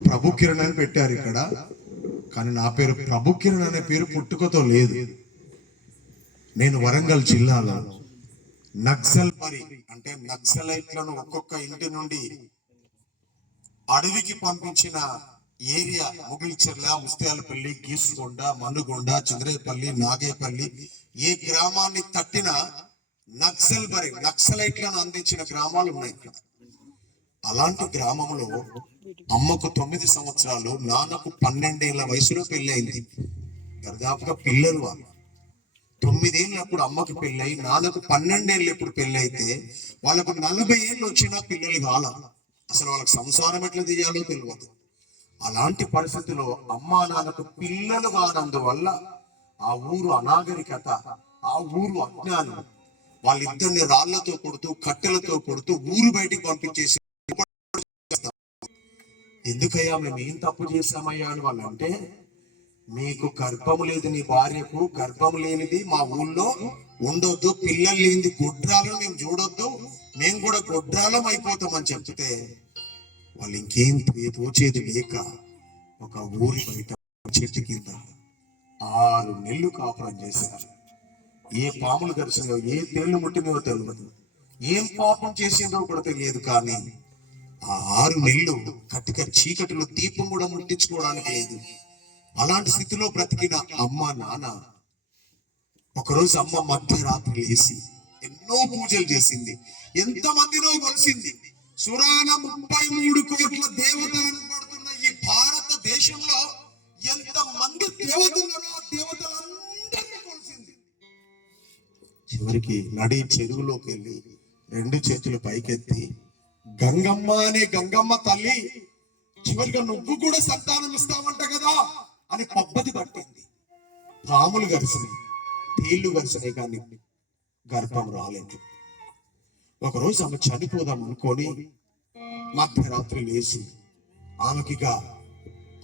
ప్రభు కిరణ్ అని పెట్టారు ఇక్కడ, కానీ నా పేరు ప్రభు కిరణ్ అనే పేరు పుట్టుకతో లేదు. నేను వరంగల్ జిల్లాలో నక్సల్ మరి అంటే నక్సలైట్లను ఒక్కొక్క ఇంటి నుండి అడవికి పంపించిన ఏరియా ముగిల్చెర్ల, ముత్యాలపల్లి, గీసుకొండ, మన్నుగొండ, చంద్రేపల్లి, నాగేపల్లి, ఏ గ్రామాన్ని తట్టిన నక్సలైట్లను అందించిన గ్రామాలు ఉన్నాయి ఇక్కడ. అలాంటి గ్రామంలో అమ్మకు 9 సంవత్సరాలు, నాన్నకు 12 ఏళ్ల వయసులో పెళ్ళయింది. దాదాపుగా పిల్లలు వాళ్ళు 9 ఏళ్ళప్పుడు అమ్మకు పెళ్ళయి, నాన్నకు 12 ఏళ్ళు ఎప్పుడు పెళ్ళైతే వాళ్ళకు 40 ఏళ్ళు వచ్చినా పిల్లలు కాల. అసలు వాళ్ళకి సంసారం ఎట్లా తీయాలో తెలియదు. అలాంటి పరిస్థితిలో అమ్మా నాన్నకు పిల్లలు కానందువల్ల ఆ ఊరు అనాగరికత, ఆ ఊరు అజ్ఞానం, వాళ్ళిద్దరిని రాళ్లతో కొడుతూ, కట్టెలతో కొడుతూ ఊరు బయటికి పంపించేసి, ఎందుకయ్యా మేము ఏం తప్పు చేశామయ్యా అని వాళ్ళు అంటే, మీకు గర్భం లేదు, నీ భార్యకు గర్భం లేనిది మా ఊళ్ళో ఉండొద్దు, పిల్లలు లేనిది గొడ్రాలను మేము చూడొద్దు, మేము కూడా గొడ్రాలం అయిపోతామని చెప్తే వాళ్ళు ఇంకేం తోచేది లేక ఒక ఊరి బయట చెట్టు కింద 6 నెలలు కాపురం చేశారు. ఏ పాములు గరిచినాయో, ఏ తేళ్లు ముట్టినో తెలియదు, ఏం పాపం చేసిందో కూడా తెలియదు. కానీ ఆ 6 నెలలు కట్టిక చీకటిలో దీపం కూడా ముట్టించుకోవడానికి లేదు. అలాంటి స్థితిలో బ్రతికిన అమ్మ నాన్న ఒకరోజు అమ్మ మధ్యరాత్రి లేసి ఎన్నో పూజలు చేసింది, ఎంతమందినో కొలిసింది. సురాన 33 కోట్ల దేవతలను పడుతున్న ఈ భారతదేశంలో ఎంతమంది దేవతలను, దేవతలందరినీ కొలిసింది. చివరికి నడి చెరువులోకి వెళ్ళి 2 చేతులు పైకెత్తి, గంగమ్మ అనే గంగమ్మ తల్లి, చివరిగా నువ్వు కూడా సంతానం ఇస్తావంట కదా అని పద్ధతి పట్టింది. పాములు గరిసినాయి, తేళ్లు గరిసినాయి, కానీ గర్భం రాలేదు. ఒకరోజు ఆమె చనిపోదాం అనుకొని మధ్యరాత్రి లేచి, ఆమెకిగా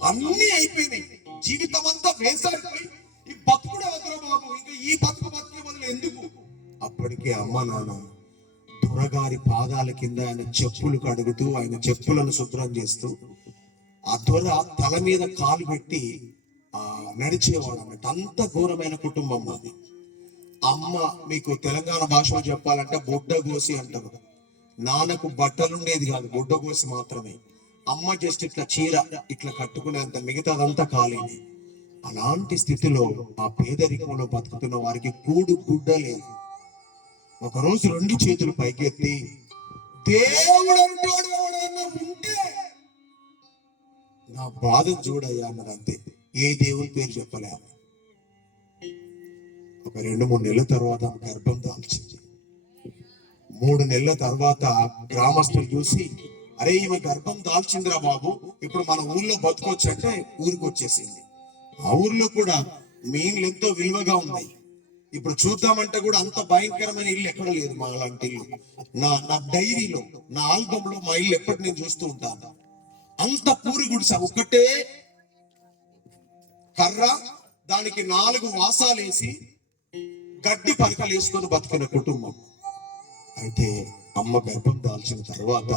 అన్ని అయిపోయినాయి, జీవితం అంతా వేసాడిపోయి ఈ బతుకుడు అవసరం బాబు, ఇంకా ఈ బతుకు బతికే బదులు ఎందుకు. అప్పటికే అమ్మ నాన్న దొరగారి పాదాల కింద ఆయన చెప్పులు కడుగుతూ, ఆయన చెప్పులను శుభ్రం చేస్తూ, ఆ దొర తల మీద కాలు పెట్టి నడిచేవాడు అన్నట్టు. అంత ఘోరమైన కుటుంబం అది. అమ్మ, మీకు తెలంగాణ భాషలో చెప్పాలంటే బొడ్డగోసి అంటారు. నాన్నకు బట్టలు ఉండేది కాదు, బొడ్డగోసి మాత్రమే. అమ్మ జస్ట్ ఇట్లా చీర ఇట్లా కట్టుకునేంత, మిగతాదంతా ఖాళీని. అలాంటి స్థితిలో ఆ పేదరికంలో బతుకుతున్న వారికి కూడు గుడ్డ లేదు. ఒకరోజు 2 చేతులు పైకెత్తి, దేవుడు అంటాడు ఎవడన్నా ఉంటే నా బాధ చూడయ్యా అన్నది. అంతే, ఏ దేవుని పేరు చెప్పలే. ఒక 2-3 నెలల తర్వాత గర్భం దాల్చింది. 3 నెలల తర్వాత గ్రామస్తులు చూసి, అరే ఈమె గర్భం దాల్చిందిరా బాబు, ఇప్పుడు మన ఊర్లో బతుకొచ్చు అంటే ఊరికి వచ్చేసింది. ఆ ఊర్లో కూడా మీ ఇల్లు ఎంతో విలువగా ఉన్నాయి. ఇప్పుడు చూద్దామంటే కూడా అంత భయంకరమైన ఇల్లు ఎక్కడ లేదు. మా అలాంటి ఇల్లు నా డైరీలో, నా ఆల్బమ్ లో మా ఇల్లు ఎప్పటి నేను చూస్తూ ఉంటాను. అంత పూరి గుడిసె, ఒకటే కర్ర, దానికి 4 వాసాలు వేసి గడ్డి పరకలు వేసుకొని బతికిన కుటుంబం. అయితే అమ్మ గర్భం దాల్చిన తర్వాత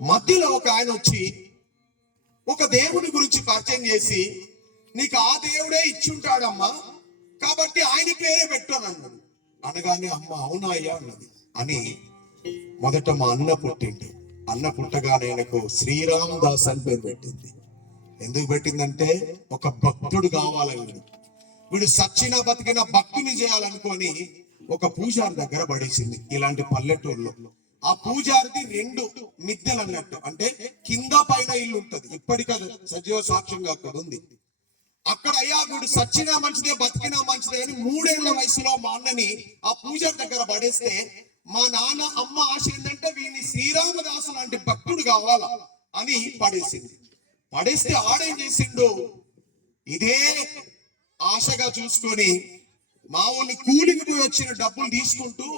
మధ్యలో ఒక ఆయన వచ్చి ఒక దేవుడి గురించి పరిచయం చేసి, నీకు ఆ దేవుడే ఇచ్చుంటాడమ్మా, కాబట్టి ఆయన పేరే పెట్టాను అన్నాడు. అనగానే అమ్మ అవునా అయ్యా అన్నది. అని మొదట మా అన్న పుట్టిండు. అన్న పుట్టగానే ఆయనకు శ్రీరామ్ దాస్ అని పేరు పెట్టింది. ఎందుకు పెట్టిందంటే ఒక భక్తుడు కావాలని, వీడు సచ్చినా బతికినా భక్తుని చేయాలనుకొని ఒక పూజారి దగ్గర పడేసింది. ఇలాంటి పల్లెటూరులో ఆ పూజారిది 2 మిద్దెలు అన్నట్టు, అంటే కింద పైన ఇల్లు ఉంటది. ఇప్పటికది సజీవ సాక్ష్యంగా అక్కడ ఉంది. అక్కడ అయ్యా వీడు సచ్చినా మంచిదే బతికినా మంచిదే అని 3 ఏళ్ల వయసులో మా అన్నని ఆ పూజారి దగ్గర పడేస్తే, మా నాన్న అమ్మ ఆశ ఏంటంటే వీని శ్రీరామదాసు లాంటి భక్తుడు కావాలా అని పడేసింది. పడేస్తే ఆడేం చేసిండు, ఇదే ఆశగా చూసుకొని మా ఊళ్ళని కూలికి పోయి వచ్చిన డబ్బులు తీసుకుంటూ,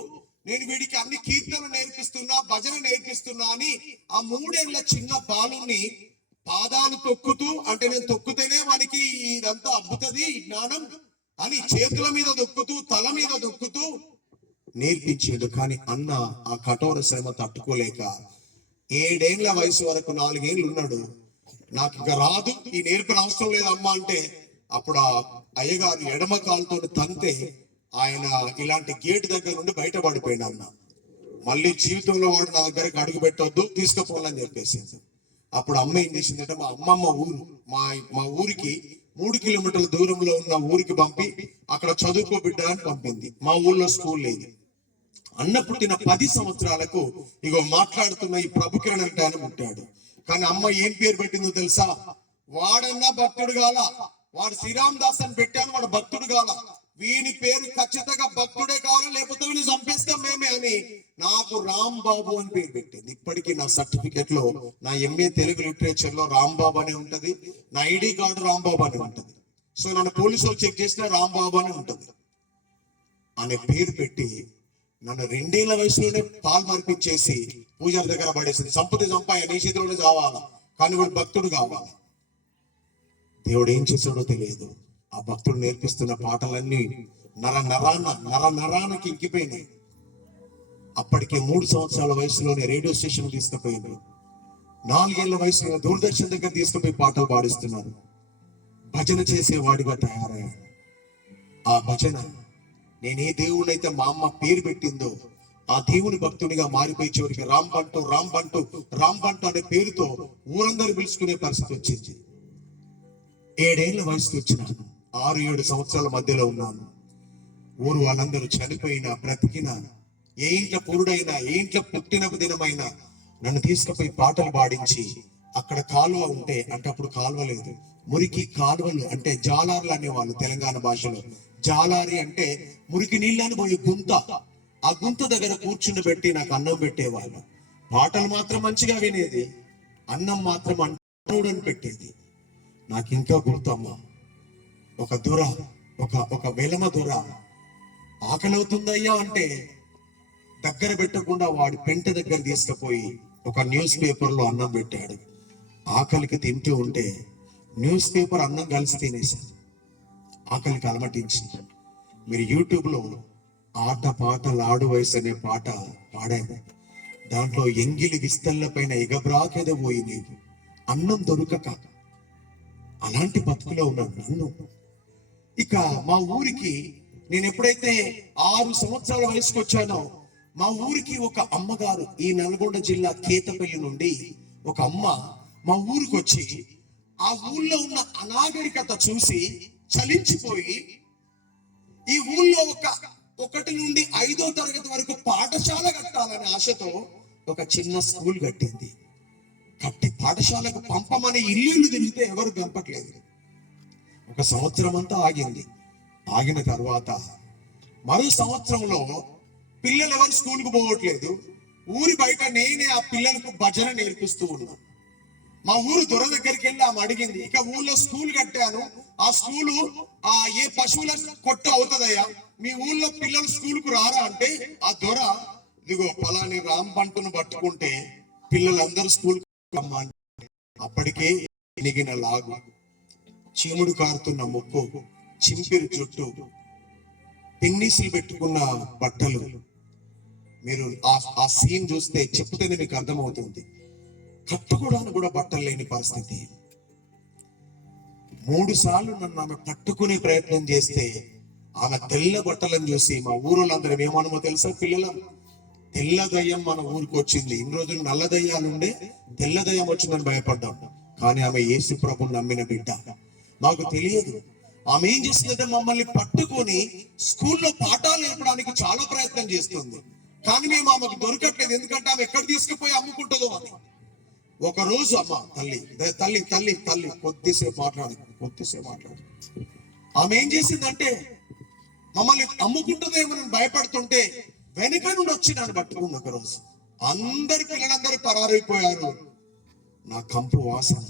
నేను వీడికి అన్ని కీర్తనలు నేర్పిస్తున్నా, భజన నేర్పిస్తున్నా అని ఆ 3 ఏళ్ల చిన్న బాలుని పాదాలు తొక్కుతూ, అంటే నేను తొక్కుతేనే వానికి ఇదంతా అబ్బుతుంది జ్ఞానం అని చేతుల మీద దొక్కుతూ, తల మీద దొక్కుతూ నేర్పించేది. కానీ అన్న ఆ కఠోర శ్రమ తట్టుకోలేక 7 ఏళ్ల వయసు వరకు 4 ఏళ్ళు ఉన్నాడు. నాకు ఇక రాదు, ఈ నేర్పిన అవసరం లేదు అమ్మా అంటే, అప్పుడు ఆ అయ్యగారు ఎడమ కాలుతో తంతే ఆయన ఇలాంటి గేట్ దగ్గర నుండి బయటపడిపోయింది. అన్న మళ్ళీ జీవితంలో వాడు నా దగ్గరకు అడుగు పెట్టొద్దు, తీసుకుపోవాలని చెప్పేసి. అప్పుడు అమ్మ ఏం చేసిందంటే, మా అమ్మమ్మ ఊరు, మా మా ఊరికి 3 కిలోమీటర్ల దూరంలో ఉన్న ఊరికి పంపి అక్కడ చదువుకో బిడ్డ అని పంపింది. మా ఊళ్ళో స్కూల్ లేదు. అన్న పుట్టిన 10 సంవత్సరాలకు ఇగో మాట్లాడుతున్న ఈ ప్రభు కిరణ్ అంటే ఆయన పుట్టాడు. కానీ అమ్మ ఏం పేరు పెట్టిందో తెలుసా? వాడన్నా భక్తుడు గాల, వాడు శ్రీరామ్ దాస్ అని పెట్టాను, వాడు భక్తుడు గాల, వీని పేరు ఖచ్చితంగా భక్తుడే కావాలా, లేకపోతే వీని చంపేస్తాం మేమే అని నాకు రామ్ బాబు అని పేరు పెట్టింది. ఇప్పటికీ నా సర్టిఫికెట్ లో, నా ఎంఏ తెలుగు లిటరేచర్ లో రామ్ బాబు అనే ఉంటది, నా ఐడి కార్డు రామ్ బాబు అని ఉంటది. సో నన్ను పోలీసులు చెక్ చేసినా రామ్ బాబు అని ఉంటది అనే పేరు పెట్టి నన్ను 2 ఏళ్ల వయసులోనే పాలు మార్పించేసి పూజారి దగ్గర పడేసింది. సంపద చంపాయ, నీ చేతిలోనే కావాలా, కానీ వాడు భక్తుడు కావాలి. దేవుడు ఏం చేశాడో తెలియదు. ఆ భక్తుడు నేర్పిస్తున్న పాటలన్నీ నరానికి ఇంకిపోయినాయి. అప్పటికే 3 సంవత్సరాల వయసులోనే రేడియో స్టేషన్ తీసుకుపోయింది. 4 ఏళ్ల వయసులో దూరదర్శన్ దగ్గర తీసుకుపోయి పాటలు పాడిస్తున్నారు. భజన చేసేవాడిగా తయారయ్యాను. ఆ భజన, నేను ఏ దేవుడైతే మా అమ్మ పేరు పెట్టిందో ఆ దేవుని భక్తునిగా మారిపోయి చివరికి రామ్ బంటు అనే పేరుతో ఊరందరూ పిలుచుకునే పరిస్థితి వచ్చింది. 7 ఏళ్ల వయసుకి వచ్చినాను. 6-7 సంవత్సరాల మధ్యలో ఉన్నాను. ఊరు వాళ్ళందరూ చనిపోయినా బ్రతికినా, ఏ ఇంట్లో పురుడైనా, ఏ ఇంట్లో పుట్టిన దినమైనా నన్ను తీసుకుపోయి పాటలు పాడించి, అక్కడ కాలువ ఉంటే, అంటే అప్పుడు కాలువ లేదు, మురికి కాలువలు అంటే జాలార్లు అనేవాళ్ళు తెలంగాణ భాషలో. జాలారి అంటే మురికి నీళ్ళని పోయి గుంత, ఆ గుంత దగ్గర కూర్చుని పెట్టి నాకు అన్నం పెట్టేవాళ్ళు. పాటలు మాత్రం మంచిగా వినేది, అన్నం మాత్రం అంటూడని పెట్టేది. నాకు ఇంకా గుర్తమ్మా, ఒక దొర, ఒక వెలమ దొర ఆకలవుతుందయ్యా అంటే దగ్గర పెట్టకుండా వాడి పెంట దగ్గర తీసుకుపోయి ఒక న్యూస్ పేపర్ లో అన్నం పెట్టాడు. ఆకలికి తింటూ ఉంటే న్యూస్ పేపర్ అన్నం కలిసి తినేశాను. ఆకలికి అలమటించి, మీరు యూట్యూబ్ లో ఆట పాటలాడు వయసు అనే పాట పాడాను. దాంట్లో ఎంగిలి విస్తళ్ళ పైన ఎగబ్రాకెదబోయి నీవు అన్నం దొరకక అలాంటి బతుకులో ఉన్నాను నన్ను. ఇక మా ఊరికి నేను ఎప్పుడైతే 6 సంవత్సరాల వయసుకు వచ్చానో, మా ఊరికి ఒక అమ్మగారు, ఈ నల్గొండ జిల్లా కేతపల్లి నుండి ఒక అమ్మ మా ఊరికి వచ్చి ఆ ఊళ్ళో ఉన్న అనాగరికత చూసి చలించిపోయి, ఈ ఊళ్ళో 1 నుండి 5వ తరగతి వరకు పాఠశాల కట్టాలనే ఆశతో ఒక చిన్న స్కూల్ కట్టింది. కట్టి పాఠశాలకు పంపమని ఇల్లు తిరిగితే ఎవరు పంపట్లేదు. 1 సంవత్సరం అంతా ఆగింది. ఆగిన తర్వాత మరో సంవత్సరంలో పిల్లలు ఎవరు స్కూల్కు పోవట్లేదు. ఊరి బయట నేనే ఆ పిల్లలకు భజన నేర్పిస్తూ ఉన్నా. మా ఊరు దొర దగ్గరికి వెళ్ళి ఆమె అడిగింది, ఇక ఊళ్ళో స్కూల్ కట్టాను, ఆ స్కూలు ఏ పశువుల కొట్ట అవుతుందయ్యా, మీ ఊళ్ళో పిల్లలు స్కూల్కు రారా అంటే, ఆ దొర ఇదిగో పలాని రామ్ బంటును పట్టుకుంటే పిల్లలందరూ స్కూల్ రమ్మా. అప్పటికే ఎనిగిన లాగు, చీముడు కారుతున్న ముక్కు, చింపిరి జుట్టు, పిన్నిసులు పెట్టుకున్న బట్టలు. మీరు ఆ సీన్ చూస్తే చెప్తేనే మీకు అర్థమవుతుంది. కట్టుకోవడానికి కూడా బట్టలు లేని పరిస్థితి. 3 సార్లు నన్ను ఆమె పట్టుకునే ప్రయత్నం చేస్తే, ఆమె తెల్ల బట్టలను చూసి మా ఊరోళ్ళందరం ఏమనమో తెలుసా? పిల్లల తెల్ల దయ్యం మన ఊరికి వచ్చింది. ఇన్ని రోజులు నల్ల దయ్యాలుండే, తెల్ల దయ్యం వచ్చిందని భయపడ్డాం. కానీ ఆమె యేసు ప్రభువుని నమ్మిన బిడ్డ. మాకు తెలియదు ఆమె ఏం చేస్తుందంటే, మమ్మల్ని పట్టుకొని స్కూల్లో పాఠాలు నేర్పడానికి చాలా ప్రయత్నం చేస్తుంది. కానీ మేము ఆమెకు దొరకట్లేదు, ఎందుకంటే ఆమె ఎక్కడ తీసుకుపోయి అమ్ముకుంటుందో అని. ఒక రోజు అమ్మ తల్లి కొద్దిసేపు మాట్లాడు. ఆమె ఏం చేసిందంటే, మమ్మల్ని అమ్ముకుంటుందేమో భయపడుతుంటే వెనుక నుండి వచ్చి నన్ను పట్టుకుంది. ఒక రోజు పిల్లలందరూ పరారైపోయారు. నా కంపు వాసన,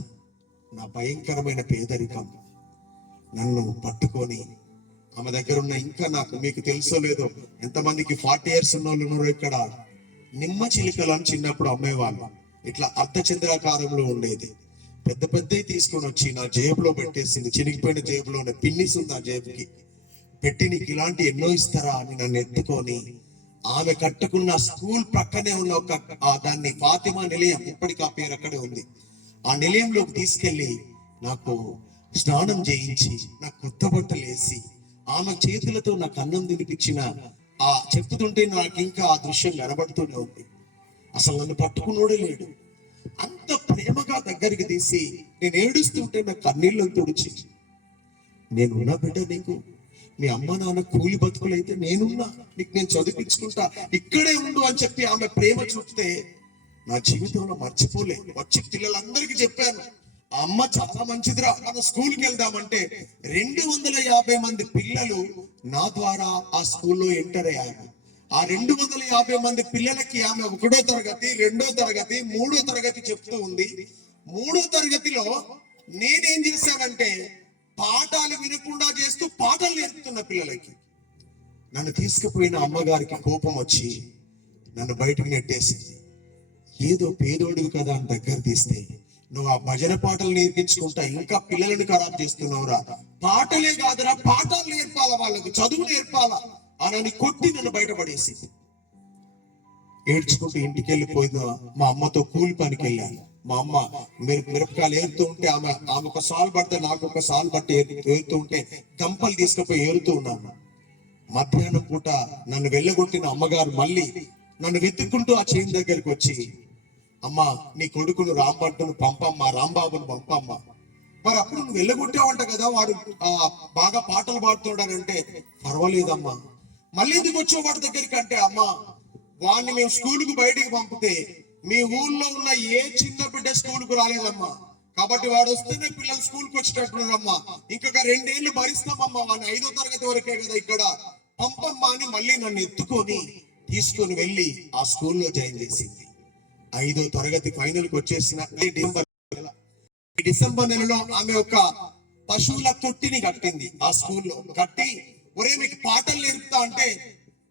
నా భయంకరమైన పేదరికం నన్ను పట్టుకొని ఆమె దగ్గర ఉన్న, ఇంకా నాకు మీకు తెలుసో లేదో, ఎంతమందికి 40 years ఉన్న వాళ్ళు ఉన్నారు ఇక్కడ, నిమ్మ చిలుకలు అని చిన్నప్పుడు అమ్మేవాళ్ళు. ఇట్లా అర్ధచంద్రాకారంలో ఉండేది. పెద్దవి తీసుకొని వచ్చి నా జేబులో పెట్టేసింది. చినిగిపోయిన జేబులోనే పిన్నిస్ ఉంది ఆ జేబుకి పెట్టి, నీకు ఇలాంటి ఎన్నో ఇస్తారా అని నన్ను ఎత్తుకొని, ఆమె కట్టుకున్న స్కూల్ ప్రక్కనే ఉన్న దాన్ని ఫాతిమా నిలయం, ఇప్పటికి ఆ పేరు అక్కడే ఉంది, ఆ నిలయంలోకి తీసుకెళ్లి నాకు స్నానం చేయించి నాకు కొత్త బట్టలు వేసి ఆమె చేతులతో నాకు అన్నం తినిపించిన ఆ చెప్తుంటే నాకు ఇంకా ఆ దృశ్యం కనబడుతూనే ఉంది. అసలు నన్ను పట్టుకున్నోడే లేడు. అంత ప్రేమగా దగ్గరికి తీసి నేను ఏడుస్తుంటే నా కన్నీళ్ళని తుడిచి, నేనున్నా బిడ్డ, నీకు మీ అమ్మ నాన్న కూలి బతుకులైతే నేనున్నా, నీకు నేను చదివించుకుంటా, ఇక్కడే ఉండు అని చెప్పి ఆమె ప్రేమ చూస్తే నా జీవితంలో మర్చిపోలే. వచ్చి పిల్లలందరికీ చెప్పాను, ఆ అమ్మ చాలా మంచిదిరా, మనం స్కూల్కి వెళ్దామంటే 250 మంది పిల్లలు నా ద్వారా ఆ స్కూల్లో ఎంటర్ అయ్యారు. ఆ 250 మంది పిల్లలకి ఆమె 1వ తరగతి, 2వ తరగతి, 3వ తరగతి చెప్తూ ఉంది. 3వ తరగతిలో నేనేం చేశానంటే పాఠాలు వినకుండా చేస్తూ పాఠాలు నేర్పుతున్న పిల్లలకి. నన్ను తీసుకుపోయిన అమ్మగారికి కోపం వచ్చి నన్ను బయటకు నెట్టేసింది. ఏదో పేదోడుగు కదా అని దగ్గర తీస్తే, నువ్వు ఆ భజన పాటలు నేర్పించుకుంటా ఇంకా పిల్లలను ఖరాబ్ చేస్తున్నావురా, పాటలే కాదురా పాఠాలు నేర్పాలా, వాళ్ళకి చదువు నేర్పాలా అని కొట్టి నన్ను బయటపడేసింది. ఏడ్చుకుంటూ ఇంటికి వెళ్ళిపోయింది. మా అమ్మతో కూలి పనికి వెళ్ళాను. మా అమ్మ మిరపకాయలు ఏరుతూ ఉంటే ఆమె ఒక సాల్ పడితే నాకు ఒక సాల్ పట్టి ఏరుతూ ఉంటే దంపలు తీసుకుపోయి ఏరుతూ ఉన్నాను. మధ్యాహ్నం పూట నన్ను వెళ్ళగొట్టిన అమ్మగారు మళ్ళీ నన్ను వెతుక్కుంటూ ఆ చేను దగ్గరికి వచ్చి, అమ్మ నీ కొడుకును రాంబాబును పంపమ్మా, రాంబాబును పంపమ్మా. మరి అప్పుడు నువ్వు వెళ్ళగొట్టావంట కదా, వాడు బాగా పాటలు పాడుతున్నాడంటే, పర్వాలేదమ్మా, మళ్ళీ ఎందుకు వచ్చావు వాడి దగ్గరికి అంటే, అమ్మ వాడిని మేము స్కూల్కు బయటికి పంపితే మీ ఊళ్ళో ఉన్న ఏ చిన్న బిడ్డ స్కూల్కు రాలేదమ్మా, కాబట్టి వాడు వస్తేనే పిల్లలు స్కూల్కి వచ్చేటట్టున్నారమ్మా, ఇంకొక 2 ఏళ్ళు భరిస్తామమ్మా, వాడిని 5వ తరగతి వరకే కదా ఇక్కడ, పంపమ్మా అని మళ్ళీ నన్ను తీసుకొని వెళ్ళి ఆ స్కూల్లో జాయిన్ చేసింది. 5వ తరగతి ఫైనల్కి వచ్చేసిన డిసెంబర్ నెలలో ఆమె ఒక పశువుల తొట్టిని కట్టింది. ఆ స్కూల్లో కట్టి, ఒరే మీకు పాటలు నేర్పుతా అంటే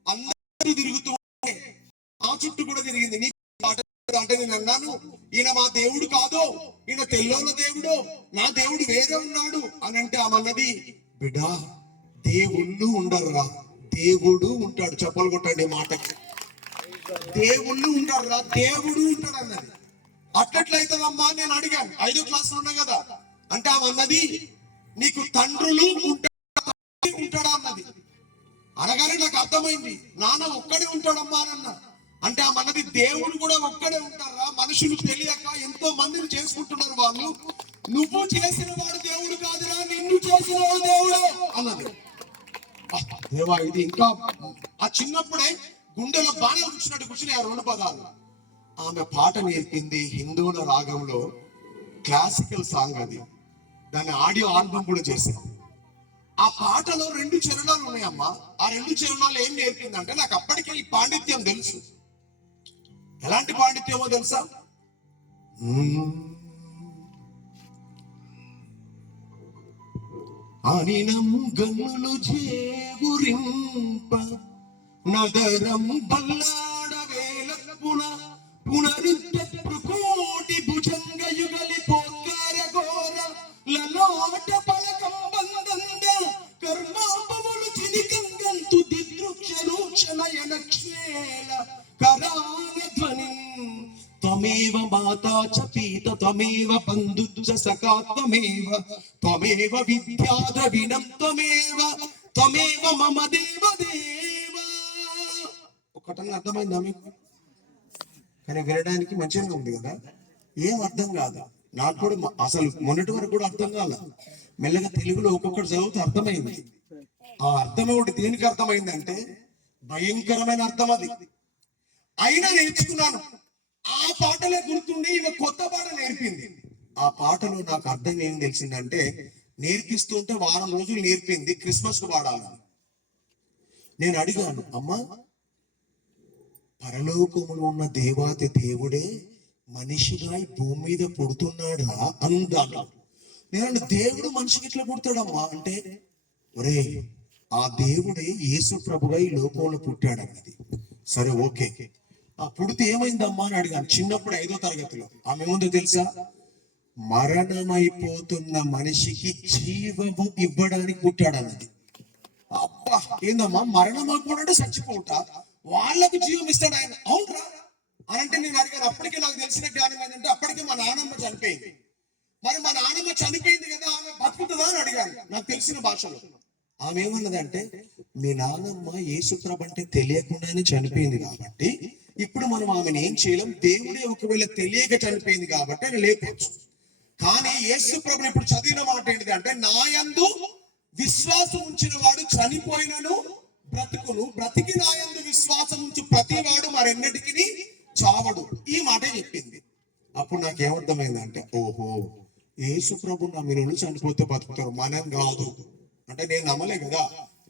అందరూ తిరుగుతూ ఆ చుట్టూ కూడా తిరిగింది. నీకు పాట అంటే నేను అన్నాను, ఈయన మా దేవుడు కాదు, ఈయన తెల్లోళ్ళ దేవుడు, నా దేవుడు వేరే ఉన్నాడు అని అంటే ఆమె అన్నది, బిడ్డా దేవుళ్ళు ఉండరురా, దేవుడు ఉంటాడు. చెప్పలు కొట్టండి మాటకి. దేవుళ్ళు ఉంటారురా, దేవుడు ఉంటాడు అన్నది. అట్లట్లయితదమ్మా నేను అడిగాను, 5వ క్లాస్ ఉన్నా కదా అంటే ఆమె అన్నది, నీకు తండ్రులు ఉంటాడా అన్నది. అనగానే నాకు అర్థమైంది, నాన్న ఒక్కడే ఉంటాడమ్మా అని అన్నా. అంటే ఆమె అన్నది, దేవుడు కూడా ఒక్కడే ఉంటారా, మనుషులు తెలియక ఎంతో మందిని చేసుకుంటున్నారు వాళ్ళు, నువ్వు చేసిన వాడు దేవుడు కాదురా, నిన్ను చేసిన వాడు దేవుడు అన్నది. దేవా, ఇది ఇంకా ఆ చిన్నప్పుడే గుండెలో బాణం కూర్చున్నట్టు కూర్చుని ఆ 2 పదాలు. ఆమె పాట నేర్పింది హిందువుల రాగంలో, క్లాసికల్ సాంగ్ అది. దాని ఆడియో ఆల్బమ్ కూడా చేశాను. ఆ పాటలో 2 చరణాలు ఉన్నాయమ్మా. ఆ 2 చరణాలు ఏం నేర్పిందంటే, నాకు అప్పటికే ఈ పాండిత్యం తెలుసు. ఎలాంటి పాండిత్యమో తెలుసా? అనినం గన్నులు జేవురింప నగరం బల్లాడ వేలపున పునరుద్ధ ప్రకోటి భుజంగ యుగలి పోత్కార ఘోర లలోట పలకం బందంద కర్మాపములు చినికంగంతు దిదృక్ష రూక్షణయన క్షేళ కరాన ధ్వని త్వమేవ మాతా చ పీత త్వమేవ బంధు చ సఖా త్వమేవ విద్యా ద్రవిణం త్వమేవ మమ దేవ దేవ. ఒకటన్నా అర్థమైందా మీకు? కానీ వినడానికి మంచిగా ఉంది కదా, ఏం అర్థం కాదు. నాకు కూడా అసలు మొన్నటి వరకు కూడా అర్థం కాల. మెల్లగా తెలుగులో ఒక్కొక్కటి చదివితే అర్థమైంది. ఆ అర్థం ఒకటి దేనికి అర్థమైందంటే భయంకరమైన అర్థం అది. అయినా నేర్చుకున్నాను. ఆ పాటలే గుర్తుండి ఇవ కొత్త పాట నేర్పింది. ఆ పాటలో నాకు అర్థం ఏం తెలిసిందంటే, నేర్పిస్తుంటే వారం రోజులు నేర్పింది, క్రిస్మస్ కు పాడాలని. నేను అడిగాను, అమ్మా పరలోకములో ఉన్న దేవాతి దేవుడే మనిషిగా ఈ భూమి మీద పుడుతున్నాడా అందాను. నేను దేవుడు మనిషికి ఇట్లా పుడతాడమ్మా అంటే, ఒరే ఆ దేవుడే యేసు ప్రభుగా ఈ లోకంలో పుట్టాడన్నది. సరే ఓకే, ఆ పుడితే ఏమైందమ్మా అని అడిగాను. చిన్నప్పుడు 5వ తరగతిలో ఆమె ఏముందో తెలుసా? మరణమైపోతున్న మనిషికి జీవము ఇవ్వడానికి పుట్టాడన్నది. అబ్బా, ఏందమ్మా మరణం అయిపోయినట్టు చచ్చిపోతా వాళ్ళకు జీవం ఇస్తాడు ఆయన? అవునరా, అని అంటే నేను అడిగాను. అప్పటికే నాకు తెలిసిన జ్ఞానం ఏంటంటే అప్పటికే మా నాన్నమ్మ చనిపోయింది. మరి మా నాన్నమ్మ చనిపోయింది కదా, ఆమె బతుకుతుందా అని అడిగాను నాకు తెలిసిన భాషలో. ఆమె ఏమన్నదంటే, మీ నాన్నమ్మ యేసుప్రభు అంటే తెలియకుండానే చనిపోయింది కాబట్టి ఇప్పుడు మనం ఆమెను ఏం చేయలేం, దేవుడే ఒకవేళ తెలియక చనిపోయింది కాబట్టి ఆయన లేపొచ్చు. కానీ యేసుప్రభుని ఇప్పుడు చదివిన మాట ఏంటిది అంటే, నా యందు విశ్వాసం ఉంచిన వాడు చనిపోయినను బ్రతుకును, బ్రతికి నా యందు విశ్వాసం ఉంచు ప్రతి వాడు మరెన్నటికి చావడు. ఈ మాటే చెప్పింది. అప్పుడు నాకు ఏమర్థమైందంటే, ఓహో, యేసు ప్రభు నమ్మిన చనిపోతే బతుకుతారు, మనం కాదు. అంటే నేను నమ్మలే కదా,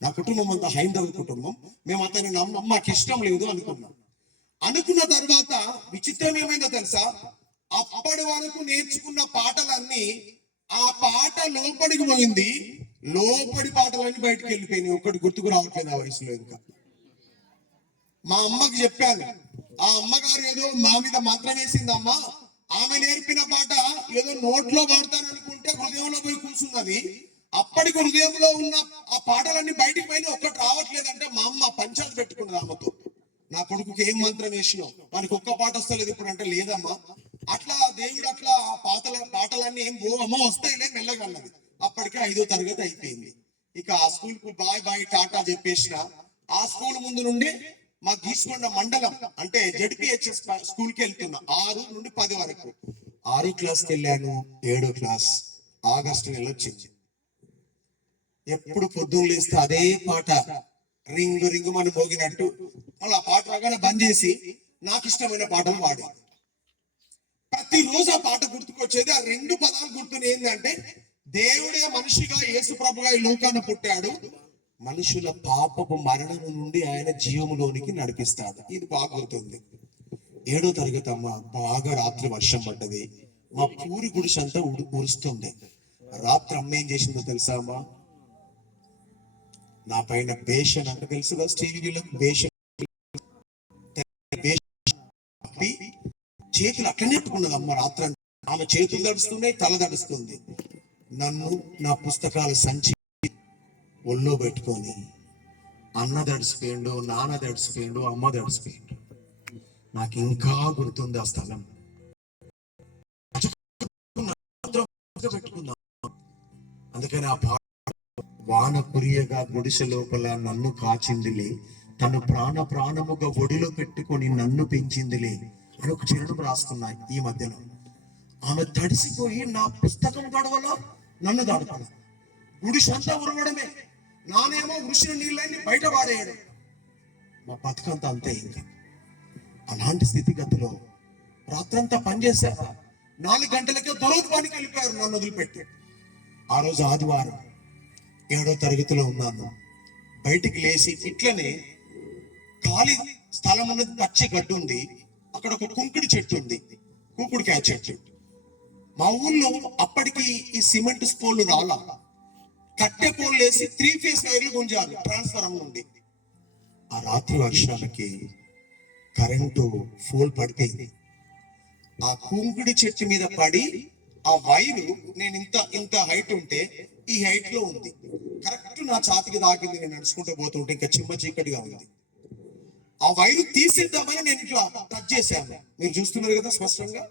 నా కుటుంబం అంతా హైందవ కుటుంబం, మేము అతన్ని మాకు ఇష్టం లేదు అనుకున్నాం. అనుకున్న తర్వాత విచిత్రం ఏమైందో తెలుసా, అప్పటి వరకు నేర్చుకున్న పాటలన్నీ ఆ పాట లోపలికి పోయింది, లోపడి పాటలన్నీ బయటకు వెళ్ళిపోయినాయి. ఒక్కటి గుర్తుకు రావట్లేదు ఆ వయసులో. ఇంకా మా అమ్మకి చెప్పాను, ఆ అమ్మగారు ఏదో మా మీద మంత్రం వేసింది. అమ్మ, ఆమె నేర్పిన పాట ఏదో నోట్లో పాడతాను అనుకుంటే హృదయంలో పోయి కూర్చున్నది. అప్పటికి హృదయంలో ఉన్న ఆ పాటలన్నీ బయటికి పోయినా ఒక్కటి రావట్లేదంటే మా అమ్మ పంచాయతీ పెట్టుకున్నది ఆమెతో, నా కొడుకుకి ఏం మంత్రం వేసినావు, మనకి ఒక్క పాట వస్తలేదు ఇప్పుడు అంటే, లేదమ్మా అట్లా దేవుడు అట్లా పాటలన్నీ ఏం అమ్మ వస్తాయిలే మెల్లగా అన్నది. అప్పటికే 5వ తరగతి అయిపోయింది. ఇక ఆ స్కూల్ కు బాయ్ బాయ్ టాటా చెప్పేసిన. ఆ స్కూల్ ముందు నుండి మా గీసుకొండ మండలం అంటే జడ్పిహెచ్ఎస్ స్కూల్ కి వెళ్తున్నా 6 నుండి 10 వరకు. 6వ క్లాస్కి వెళ్ళాను. 7వ క్లాస్ ఆగస్టు నెల వచ్చింది. ఎప్పుడు పొద్దున్న లేస్తే అదే పాట రింగు రింగు అని మోగినట్టు, మళ్ళీ ఆ పాట రాగానే బంద్ చేసి నాకు ఇష్టమైన పాటలు పాడేది. ప్రతిరోజు ఆ పాట గుర్తుకొచ్చేది. ఆ 2 పదాలు గుర్తుని ఏంటంటే, దేవుడే మనిషిగా యేసు ప్రభుగా ఈ లోకాన పుట్టాడు, మనుషుల పాపపు మరణం నుండి ఆయన జీవములోనికి నడిపిస్తాడు. ఇది బాగా గుర్తుంది. 7వ తరగతి అమ్మ, బాగా రాత్రి వర్షం పడ్డది. మా పూరి గుడిసె అంతా ఉరుస్తుంది. రాత్రి అమ్మ ఏం చేసిందో తెలుసా అమ్మా, నా పైన బేషన్ అంటే తెలుసు కదా, స్టీల్ బేషన్ చేతులు అట్లనే పెట్టుకున్నది అమ్మ రాత్రి. ఆమె చేతులు తడుస్తున్నాయి, తల తడుస్తుంది. నన్ను నా పుస్తకాల సంచి ఒళ్ళో పెట్టుకొని అన్న తడిసిపోయిండు, నాన్న తడిసిపోయిండు, అమ్మ తడిసిపోయిండు. నాకు ఇంకా గుర్తుంది ఆ స్థలం. పెట్టుకుందాం అందుకని ఆ వాన కురియగా గుడిసె లోపల నన్ను కాచిందిలే, తను ప్రాణముగా ఒడిలో పెట్టుకొని నన్ను పెంచిందిలే అని ఒక చరణం రాస్తున్నాయి. ఈ మధ్యలో ఆమె తడిసిపోయి నా పుస్తకం గొడవలో నన్ను దాడుకున్నా. గుడిసంతా ఉరవడమే, నానేమో వృషి నీళ్ళని బయట వాడేయడం. మా బతుకంతా అంతే. ఇంకా అలాంటి స్థితిగతిలో రాత్రంతా పనిచేశారా. 4 గంటలకే దొరకు పనికి వెళ్ళిపోయారు నన్ను వదిలిపెట్టి. ఆ రోజు ఆదివారం 7వ తరగతిలో ఉన్నాను. బయటికి లేచి ఇట్లనే ఖాళీ స్థలం ఉన్నది, పచ్చి గడ్డి ఉంది, అక్కడ ఒక కుంకుడి చెట్టు ఉంది, కుంకుడికాయ చెట్టు. మా ఊళ్ళో అప్పటికి ఈ సిమెంట్ స్పోల్లు రాలా, కట్టె పోల్ వేసి 3 ఫేస్ వైర్లు గుంజారు ట్రాన్స్ఫారం నుండి. ఆ రాత్రి వర్షాలకి కరెంటు ఫోల్ పడిపోయింది. ఆ కుంకుడి చెట్టు మీద పడి ఆ వైరు, నేను ఇంత హైట్ ఉంటే ఈ హైట్ లో ఉంది, కరెక్ట్ నా ఛాతికి తాకింది. నేను నడుచుకుంటూ పోతుంటే ఇంకా చిమ్మ చీకటిగా ఉంది. ఆ వైరు తీసేద్దామని నేను ఇట్లా టచ్ చేశాను. మీరు చూస్తున్నారు కదా స్పష్టంగా.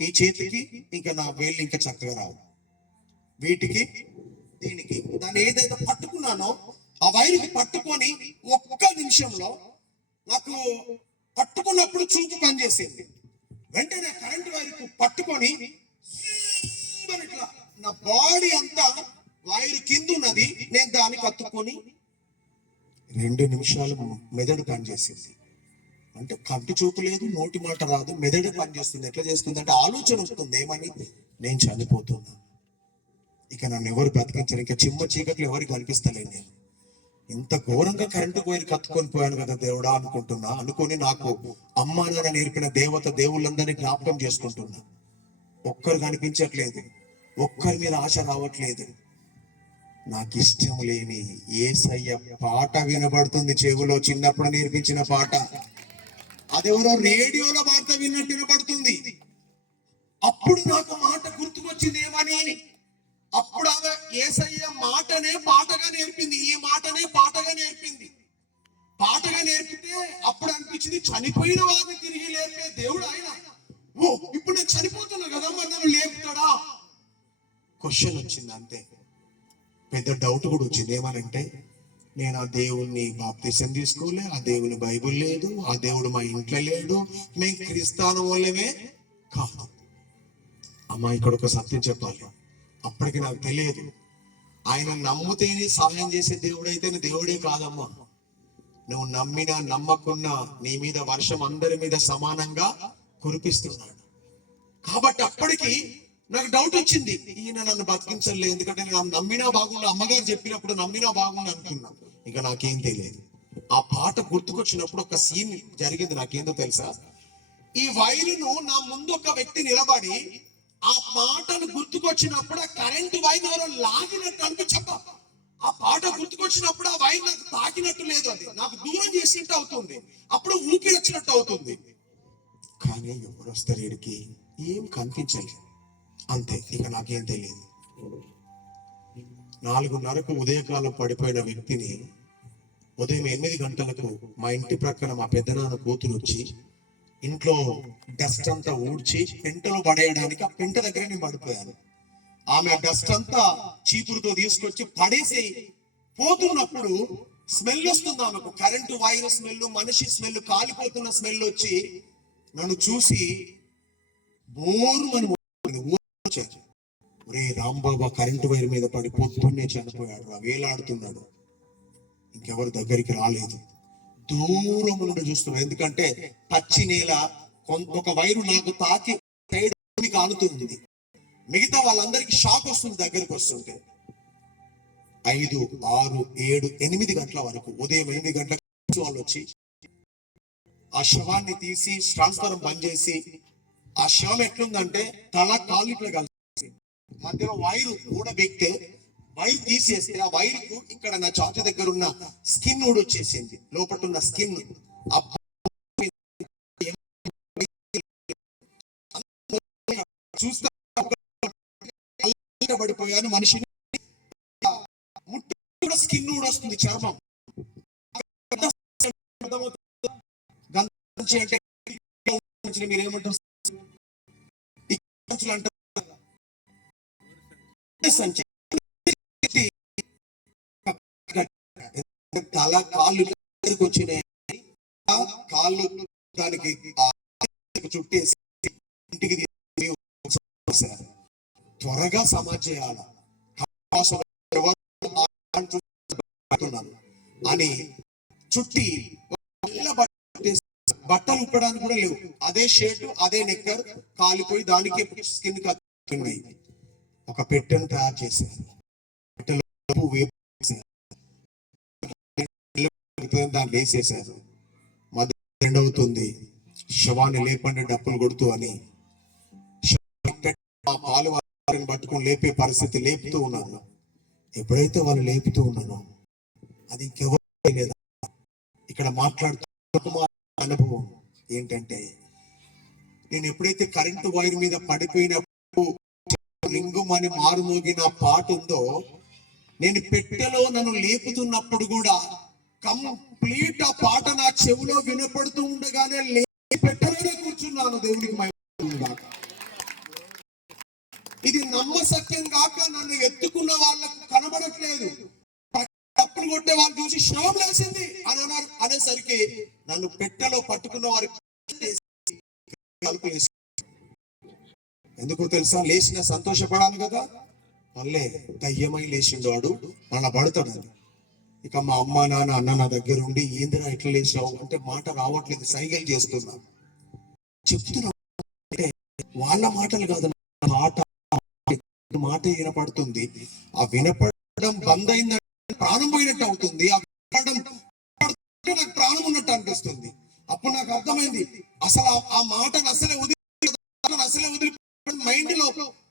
ఈ చేతికి ఇంకా నా వేళ్ళు ఇంకా చక్కగా రావు, వీటికి దీనికి. దాన్ని ఏదైతే పట్టుకున్నానో ఆ వైరుకి పట్టుకొని ఒక్క నిమిషంలో నాకు పట్టుకున్నప్పుడు చూపు పనిచేసింది. వెంటనే కరెంట్ వైరుకు పట్టుకొని ఇట్లా నా బాడీ అంతా వైరు కింద ఉన్నది, నేను దాన్ని కత్తుకొని 2 నిమిషాలు మెదడు పనిచేసింది. అంటే కంటి చూపు లేదు, నోటి మాట రాదు, మెదడు పనిచేస్తుంది. ఎట్లా చేస్తుంది అంటే ఆలోచన వస్తుంది, ఏమని, నేను చనిపోతున్నా, ఇక నన్ను ఎవరు బ్రతికించరు, ఇక చిమ్మ చీకట్లు ఎవరికి కనిపిస్తలేదు. నేను ఇంత ఘోరంగా కరెంటు పోయి కత్తుకొని పోయాను కదా దేవుడా అనుకుంటున్నా. అనుకొని నాకు అమ్మా నాన్న నేర్పిన దేవుళ్ళందరినీ జ్ఞాపకం చేసుకుంటున్నా. ఒక్కరు కనిపించట్లేదు, ఒక్కరి మీద ఆశ రావట్లేదు. నాకు ఇష్టం లేని యేసయ్య పాట వినబడుతుంది చెవులో, చిన్నప్పుడు నేర్పించిన పాట. అదెవరో రేడియోలో వార్త విన్నట్టు వినబడుతుంది. అప్పుడు నాకు మాట గుర్తుకొచ్చింది, ఏమని, అప్పుడు ఆమె యేసయ్య మాటనే పాటగా నేర్పింది, ఈ మాటనే పాటగా నేర్పింది. పాటగా నేర్పితే అప్పుడు అనిపించింది చనిపోయిన వారిని తిరిగి లేపే దేవుడు ఆయన. ఓ ఇప్పుడు నేను చనిపోతున్నా కదా, మరి నన్ను లేపుతాడా? క్వశ్చన్ వచ్చింది అంతే. పెద్ద డౌట్ కూడా వచ్చింది. ఏమనంటే, నేను ఆ దేవుణ్ణి బాప్తిసం తీసుకోలే, ఆ దేవుని బైబుల్ లేదు, ఆ దేవుడు మా ఇంట్లో లేడు, మేము క్రిస్తాను వాళ్ళమే కాదు. అమ్మా ఇక్కడ ఒక సత్యం చెప్పాలి. అప్పటికి నాకు తెలియదు ఆయన నమ్ముతేనే సహాయం చేసే దేవుడైతే దేవుడే కాదమ్మా. నువ్వు నమ్మినా నమ్మకున్నా నీ మీద వర్షం అందరి మీద సమానంగా కురిపిస్తున్నాడు. కాబట్టి అప్పటికి నాకు డౌట్ వచ్చింది, ఈయన నన్ను బతికించలే, ఎందుకంటే నేను నమ్మినా బాగుండు, అమ్మగారు చెప్పినప్పుడు నమ్మినా బాగుండు అనుకున్నా. ఇక నాకేం తెలియదు. ఆ పాట గుర్తుకొచ్చినప్పుడు ఒక సీన్ జరిగింది. నాకేందో తెలుసా, ఈ వైరును నా ముందు ఒక వ్యక్తి నిలబడి ఆ పాటను గుర్తుకొచ్చినప్పుడు ఆ కరెంటు వైర్ ఎవరో లాగినట్టు అనిపించక, ఆ పాట గుర్తుకొచ్చినప్పుడు ఆ వైర్ నాకు తాకినట్టు లేదు, అది నాకు దూరం చేసినట్టు అవుతుంది, అప్పుడు ఊపిరి వచ్చినట్టు అవుతుంది. కానీ ఎవరు వస్తారు వీడికి ఏం కనిపించలేదు. అంతే, ఇక నాకేం తెలియదు. 4:30కు ఉదయకాలం పడిపోయిన వ్యక్తిని ఉదయం 8 గంటలకు మా ఇంటి ప్రక్కన మా పెద్దనాన్న కూతురు వచ్చి ఇంట్లో డస్ట్ అంతా ఊడ్చి పెంటలో పడేయడానికి ఆ పెంట దగ్గర నేను పడిపోయాను. ఆమె డస్ట్ అంతా చీపురుతో తీసుకొచ్చి పడేసి పోతున్నప్పుడు స్మెల్ వస్తుంది ఆమెకు, కరెంటు వైర్ స్మెల్, మనిషి స్మెల్, కాలిపోతున్న స్మెల్ వచ్చి నన్ను చూసి బోరు అని వచ్చారు. ఒరే రాంబాబా కరెంటు వైర్ మీద పడి పొద్దున్నే చనిపోయాడు, వేలాడుతున్నాడు. ఇంకెవరు దగ్గరికి రాలేదు, దూరం నుండి చూస్తున్నాడు. ఎందుకంటే పచ్చి నేల, ఒక వైరు నాకు తాకి సైడ్ ఆనుతుంది, మిగతా వాళ్ళందరికీ షాక్ వస్తుంది దగ్గరికి వస్తుంటే. 5, 6, 7, 8 గంటల వరకు, ఉదయం 8 గంటలకు వాళ్ళు వచ్చి ఆ శవాన్ని తీసి ట్రాన్స్ఫారం బంద్ చేసి, ఆ శవం ఎట్లుందంటే తల కాళ్ళు ఇట్లా కలిసి మధ్యలో వైరు ఊడబెక్తే వైర్ తీసేస్తే ఆ వైర్ కు ఇక్కడ నా చాచ దగ్గర ఉన్న స్కిన్ ఊడొచ్చేసింది, లోపల ఉన్న స్కిన్. చూస్తా పడిపోయాను, మనిషిని ముట్టి స్కిన్ ఊడొస్తుంది, చర్మం. అంటే మీరేమంటారు, తల కాళ్ళు వచ్చినాయి, కాళ్ళు దానికి చుట్టేసి ఇంటికి త్వరగా సమాజ్ చేయాలి అని చుట్టి, బట్టలు ఉప్పడానికి కూడా లేవు, అదే షర్ట్ అదే నెక్కర్ కాలిపోయి దానికి స్కిన్ కత్తింది. ఒక పెట్టెను తయారు చేశారు, దాన్ని వేసేసారు. మధ్య ఎండ్ అవుతుంది, శవాన్ని లేపండి డప్పులు కొడుతూ అని పాలు వారిని పట్టుకొని లేపే పరిస్థితి, లేపుతూ ఉన్నాను. ఎప్పుడైతే వాళ్ళు లేపుతూ ఉన్నానో అది ఇంకెవరు లేదా. ఇక్కడ మాట్లాడుతున్న అనుభవం ఏంటంటే, నేను ఎప్పుడైతే కరెంటు వైర్ మీద పడిపోయినప్పుడు లింగుమని మారుమోగిన పాట ఉందో, నేను పెట్టెలో నన్ను లేపుతున్నప్పుడు కూడా కంప్లీట్ ఆ పాట నా చెవిలో వినపడుతూ ఉండగానే పెట్టెలోనే కూర్చున్నాను. దేవుడికి మహిమ. ఇది నమ్మసక్యం కాక నన్ను ఎత్తుకున్న వాళ్ళకు కనబడట్లేదు, తప్పులు కొట్టే వాళ్ళు చూసి శవం లేచింది అని అన్నారు. అనేసరికి నన్ను పెట్టెలో పట్టుకున్న వారికి ఎందుకో తెలుసా, లేచిన సంతోషపడాలి కదా, మళ్ళీ దయ్యమై లేచిండు వాడు, మళ్ళా పడతాడు. ఇక మా అమ్మ నాన్న అన్న నా దగ్గర ఉండి, ఏందిరా ఎట్లా లేచావు అంటే, మాట రావట్లేదు, సైగలు చేస్తున్నా. చెప్తున్నా అంటే వాళ్ళ మాటలు కాదు, మాట వినపడుతుంది. ఆ వినపడడం బంద్ అయిందంటే ప్రాణం పోయినట్టు అవుతుంది, ఆ వినపడడం నాకు ప్రాణం ఉన్నట్టు అనిపిస్తుంది. అప్పుడు నాకు అర్థమైంది, అసలు ఆ మాటను అసలే వదిలి మైండ్ లో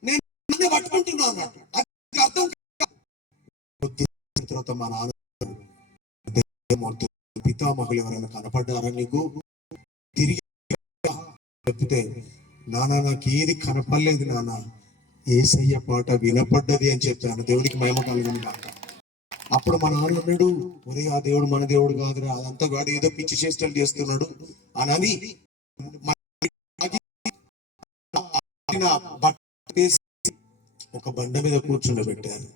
నేను పట్టుకుంటున్నా అన్నట్టు. అది అర్థం తర్వాత మా నాన్న పితామహులు ఎవరైనా కనపడ్డారా నీకు తిరిగి చెప్తే, నాన్న నాకు ఏది కనపడలేదు నాన్న, యేసయ్య పాట వినపడ్డది అని చెప్పాను. దేవుడికి మహిమ కలుగును గాక. ఆ అప్పుడు మా నాన్న అన్నాడు, ఒరే ఆ దేవుడు మన దేవుడు కాదురా, అదంతా వాడు ఏదో పిచ్చి చేష్టలు చేస్తున్నాడు అని ఒక బండ మీద కూర్చుండబెట్టారు.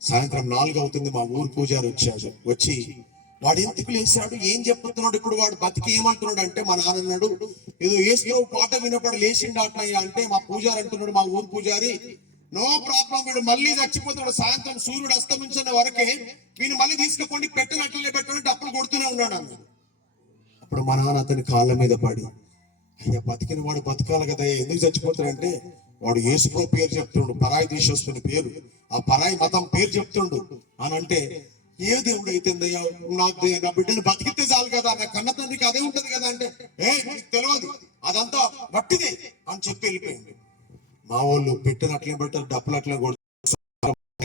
సాయంత్రం 4 అవుతుంది, మా ఊరు పూజారి వచ్చి వాడు ఎందుకు లేచాడు, ఏం చెప్తున్నాడు, ఇప్పుడు వాడు బతికి ఏమంటున్నాడు అంటే, మా నాన్న అన్నాడు, ఏదో ఏసులో పాట వినపడి లేచిండు అట్లయ్యా అంటే, మా పూజారి అంటున్నాడు, మా ఊరు పూజారి, నో ప్రాబ్లం, వీడు మళ్ళీ చచ్చిపోతాడు, సాయంత్రం సూర్యుడు అస్తమించిన వరకే వీళ్ళు మళ్ళీ తీసుకుపోండి, పెట్టినట్లే పెట్టండి, డప్పులు కొడుతూనే ఉన్నాడు అన్నాడు. అప్పుడు మా నాన్న అతని కాళ్ళ మీద పడి, అయ్యా బతికిన వాడు బతకాలి కదా, ఎందుకు చచ్చిపోతాడంటే, వాడు యేసుప్రభు పేరు చెప్తుండు, పరాయి దేశస్తుని పేరు, ఆ పరాయి మతం పేరు చెప్తుండు అని అంటే, ఏ దేవుడు అయితేందయ్యా, నా బిడ్డను బతికితే చాలు కదా, నా కన్న తండ్రికి అదే ఉంటది కదా అంటే, నీకు తెలియదు, అదంతా వట్టిదే అని చెప్పి వెళ్ళిపోయింది. మా వాళ్ళు పెట్టిన అట్లే పెట్టారు, డప్పులు అట్లే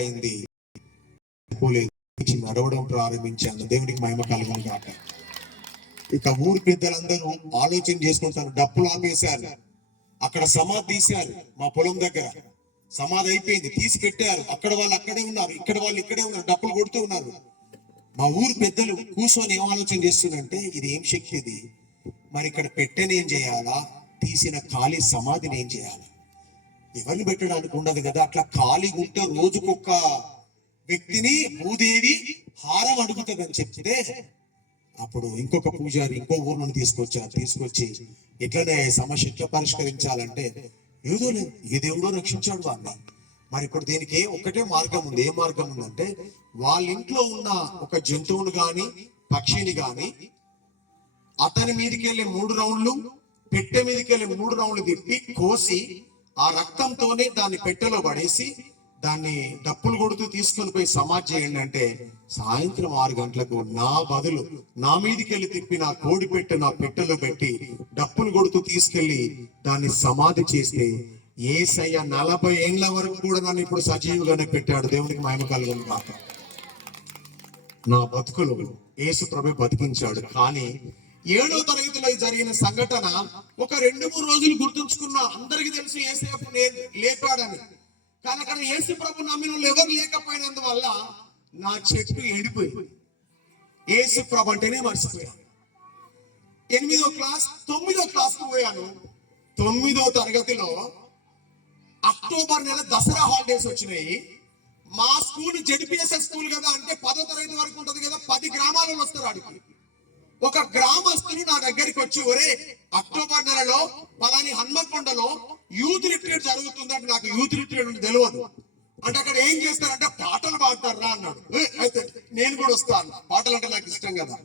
అయింది, నడవడం ప్రారంభించాను. దేవుడికి మహిమ కలుగును గాక. ఇక ఊరి పెద్దలందరూ ఆలోచన చేసుకుంటారు, డప్పులు ఆపేశారు, అక్కడ సమాధి తీశారు, మా పొలం దగ్గర సమాధి అయిపోయింది, తీసి పెట్టారు, అక్కడ వాళ్ళు అక్కడే ఉన్నారు, ఇక్కడ వాళ్ళు ఇక్కడే ఉన్నారు, డప్పులు కొడుతూ ఉన్నారు. మా ఊరు పెద్దలు కూర్చొని ఏం ఆలోచన చేస్తున్నారంటే, ఇది ఏం శక్తి ఇది, మరి ఇక్కడ పెట్టెని ఏం చేయాలా, తీసిన ఖాళీ సమాధిని ఏం చేయాలా, ఎవరిని పెట్టడానికి ఉండదు కదా, అట్లా ఖాళీ ఉంటే రోజుకొక వ్యక్తిని భూదేవి హారం అడుగుతుంది అని చెప్తే, అప్పుడు ఇంకొక పూజారి ఇంకో ఊరు నుండి తీసుకొచ్చి ఎట్లనే సమస్య ఎట్లా పరిష్కరించాలంటే, ఏదో లేదు, ఏ దేవుడో రక్షించాడు వాడిని, మరి ఇప్పుడు దీనికి ఒకటే మార్గం ఉంది. ఏ మార్గం ఉందంటే, వాళ్ళ ఇంట్లో ఉన్న ఒక జంతువును గాని పక్షిని గాని అతని మీదకి వెళ్ళి 3 రౌండ్లు, పెట్టె మీదకి వెళ్ళి 3 రౌండ్లు తిప్పి కోసి ఆ రక్తంతోనే దాన్ని పెట్టెలో పడేసి దాన్ని డప్పులు కొడుతూ తీసుకొని పోయి సమాధి చేయండి అంటే, సాయంత్రం 6 గంటలకు నా బదులు నా మీదికి వెళ్ళి తిప్పి నా కోడి పెట్టె నా పెట్టెలో పెట్టి డప్పులు కొడుతూ తీసుకెళ్లి దాన్ని సమాధి చేస్తే, యేసయ్య 40 ఏళ్ల వరకు కూడా నన్ను ఇప్పుడు సజీవుగానే పెట్టాడు. దేవునికి మహిమ కలుగును గాక. నా బతుకులు యేసు ప్రభు బతికించాడు. కానీ 7వ తరగతిలో జరిగిన సంఘటన ఒక 2-3 రోజులు గుర్తుంచుకున్న, అందరికీ తెలుసు యేసయ్య లేపాడని, కానీ అక్కడ యేసు ప్రభు నమ్మిన వాళ్ళు ఎవరు లేకపోయినందువల్ల నా చెట్టు ఎండిపోయింది. యేసు ప్రభు అంటేనే మర్చిపోయాను. 9వ క్లాస్ 9వ క్లాస్కి పోయాను. 9వ తరగతిలో అక్టోబర్ నెల దసరా హాలిడేస్ వచ్చినాయి. మా స్కూల్ జెడ్పీఎస్ఎస్ స్కూల్ కదా, అంటే 10వ తరగతి వరకు ఉంటది కదా, 10 గ్రామాలలో వస్తారు ఆడికి. ఒక గ్రామస్తులు నా దగ్గరికి వచ్చి, ఒరే అక్టోబర్ నెలలో పలాని హన్మకొండలో యూత్ రిట్రీట్ జరుగుతుందంటే, నాకు యూత్ రిట్రీట్ అంటే తెలియదు, అంటే అక్కడ ఏం చేస్తారంటే పాటలు పాడతారా అన్నాడు. అయితే నేను కూడా వస్తాను, పాటలు అంటే నాకు ఇష్టం కదా.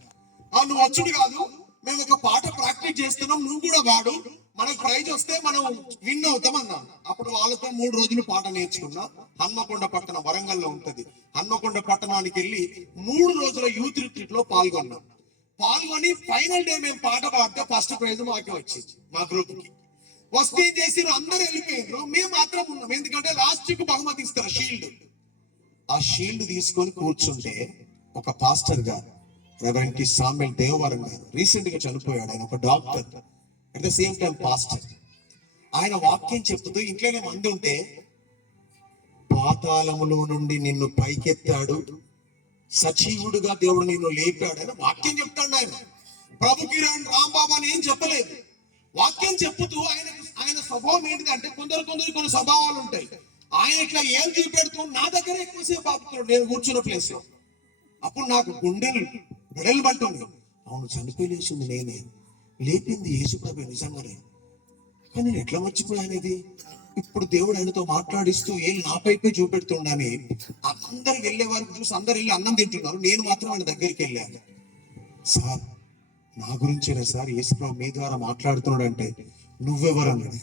నువ్వు వచ్చుడు కాదు, మేము ఒక పాట ప్రాక్టీస్ చేస్తున్నాం, నువ్వు కూడా వాడు, మనకు ప్రైజ్ వస్తే మనం విన్ అవుతాం అన్నాను. అప్పుడు వాళ్ళతో 3 రోజులు పాట నేర్చుకున్నా. హన్మకొండ పట్టణం వరంగల్లో ఉంటది. హన్మకొండ పట్టణానికి వెళ్ళి 3 రోజుల యూత్ రిట్రీట్ లో పాల్గొని ఫైనల్ డే మేము పాట పాడితే ఫస్ట్ ప్రైజ్ మాకే వచ్చింది. మా గ్రూప్ కి వస్తే ఏం చేసి అందరూ వెళ్ళిపోయారు, మేము మాత్రం ఉన్నాం. ఎందుకంటే లాస్ట్ కి బహుమతి ఇస్తారు, షీల్డ్. ఆ షీల్డ్ తీసుకొని కూర్చుంటే ఒక పాస్టర్ గారు, రెవరెండ్ సామ్యుయల్ దేవవరం గారు, రీసెంట్ గా చనిపోయాడు. ఆయన ఒక doctor, at the same time pastor. ఆయన వాక్యం చెప్తూ, ఇంట్లోనే మంది ఉంటే, పాతాళములో నుండి నిన్ను పైకెత్తాడు, సజీవుడుగా దేవుడు నిన్ను లేపాడు అని వాక్యం చెప్తాడు. ఆయన ప్రభు కిరణ్ రాంబాబు అని ఏం చెప్పలేదు, వాక్యం చెప్పుతూ ఆయన స్వభావం ఏంటిదంటే, కొన్ని స్వభావాలు ఉంటాయి. ఆయన ఇట్లా ఏం చూపెడుతూ నా దగ్గర ఎక్కువసేపు ఆపుతున్నాడు నేను కూర్చున్న ప్లేస్ లో. అప్పుడు నాకు గుండెలు బెడల్బంటుంది. అవును, చనిపోయి లేచింది నేనే, లేపింది యేసుప్రభు నిజంగానే, కానీ నేను ఎట్లా మర్చిపోయానేది. ఇప్పుడు దేవుడు ఆయనతో మాట్లాడిస్తూ ఏం నాపైపై చూపెడుతుండని అందరు వెళ్ళే వారికి చూసి అందరు వెళ్ళి అన్నం తింటున్నారు, నేను మాత్రం ఆయన దగ్గరికి వెళ్ళాను. సార్, నా గురించేనా సార్ యేసుప్రభు మీ ద్వారా మాట్లాడుతున్నాడు అంటే, నువ్వెవరు అన్నాడు.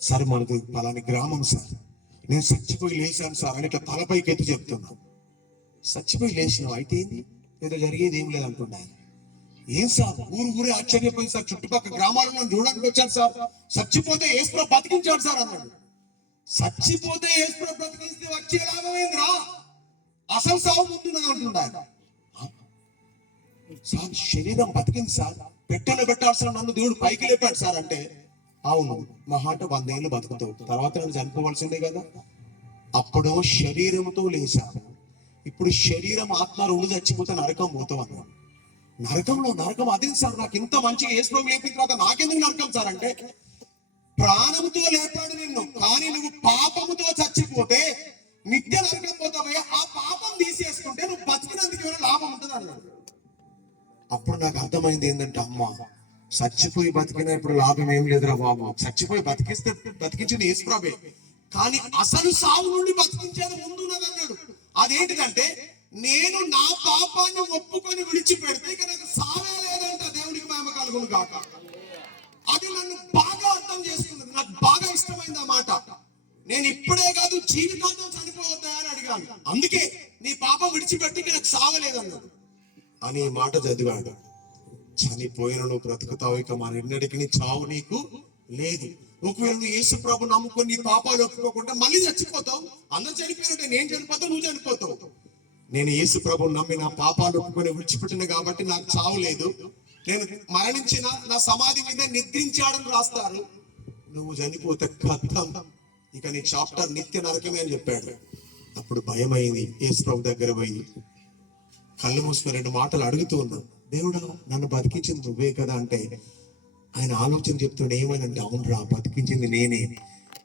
సార్, మనది పలాని గ్రామం సార్, నేను చచ్చిపోయి లేచాను సార్ అని ఇట్లా తలపైకి ఎత్తి చెప్తున్నాను. చచ్చిపోయి లేచినావు, అయితే ఏంది, ఏదో జరిగేది ఏం లేదంటున్నాను. ఏం సార్, ఊరే ఆశ్చర్యపోయింది సార్, చుట్టుపక్కల గ్రామాలను చూడడానికి వచ్చాను సార్, చచ్చిపోతే యేసుప్రభు బతికించాడు సార్ అన్నాడు. చచ్చిపోతే యేసుప్రభు బతికిస్తే వచ్చే లాభం ఏంద్రా, అసలు సాగు ముందున్నది అంటున్నాడు. సార్, శరీరం బతికింది సార్, పెట్టెలో పెట్టాల్సిన నన్ను దేవుడు పైకి లేపాడు సార్ అంటే, అవును, మహాట 100 ఏళ్ళు బతుకుతావు, తర్వాత నేను చనిపోవాల్సిందే కదా. అప్పుడు శరీరంతో లేచాను, ఇప్పుడు శరీరం ఆత్మ రెండు చచ్చిపోతే నరకం పోతావు అన్నాడు. నరకం అదే సార్, నాకు ఇంత మంచిగా యేసు ప్రభు లేపిన తర్వాత నాకెందుకు నరకం సార్ అంటే, ప్రాణంతో లేపాడు నిన్ను, కానీ నువ్వు పాపముతో చచ్చిపోతే నిత్య నరకం పోతావయ్యా. ఆ పాపం తీసేసుకుంటే నువ్వు బతికినందుకు ఏమైనా లాభం ఉంటుంది అన్నాడు. అప్పుడు నాకు అర్థమైంది ఏంటంటే, అమ్మ చచ్చిపోయి బతికినా ఇప్పుడు లాభం ఏం లేదురా బాబు, చచ్చిపోయి బతికించింది యేసు ప్రభే, కానీ అసలు సావు నుండి బతికించేది ముందున్నది అన్నాడు. అదేంటిదంటే, నేను నా పాపాన్ని ఒప్పుకొని విడిచిపెడితే ఇక నాకు సావే లేదంట. దేవునికి మహిమ కలుగును గాక. అది నన్ను బాగా అర్థం చేసుకున్నది, నాకు బాగా ఇష్టమైంది ఆ మాట. నేను ఇప్పుడే కాదు జీవితాంతం చనిపోవద్దా అని అడిగాను. అందుకే నీ పాపం విడిచిపెట్టి నాకు సావలేదన్నాడు అని ఈ మాట చదివాడు. చనిపోయిన నువ్వు బ్రతుకుతావు, ఇక మరెన్నటికి చావు నీకు లేదు. ఒకవేళ నువ్వు యేసు ప్రభు నమ్ముకొని నీ పాపాలు ఒప్పుకోకుండా మళ్ళీ చచ్చిపోతావు. అందరూ చనిపోయినట్టే, నేను చనిపోతావు, నువ్వు చనిపోతావు. నేను యేసు ప్రభు నమ్మి నా పాపాలు ఒప్పుకొని విడిచిపెట్టిన కాబట్టి నాకు చావు లేదు. నేను మరణించిన నా సమాధి మీద నిద్రించాడని రాస్తారు. నువ్వు చనిపోతే కథం, ఇక నీ చాప్టర్ నిత్య నరకమే అని చెప్పాడు. అప్పుడు భయం అయింది. యేసు ప్రభు దగ్గర పోయి కళ్ళు మూసుకొని 2 మాటలు అడుగుతూ ఉన్నాను. దేవుడా, నన్ను బతికించింది నువ్వే కదా అంటే, ఆయన ఆలోచన చెప్తుండే ఏమనంటే, అవునరా బతికించింది నేనే,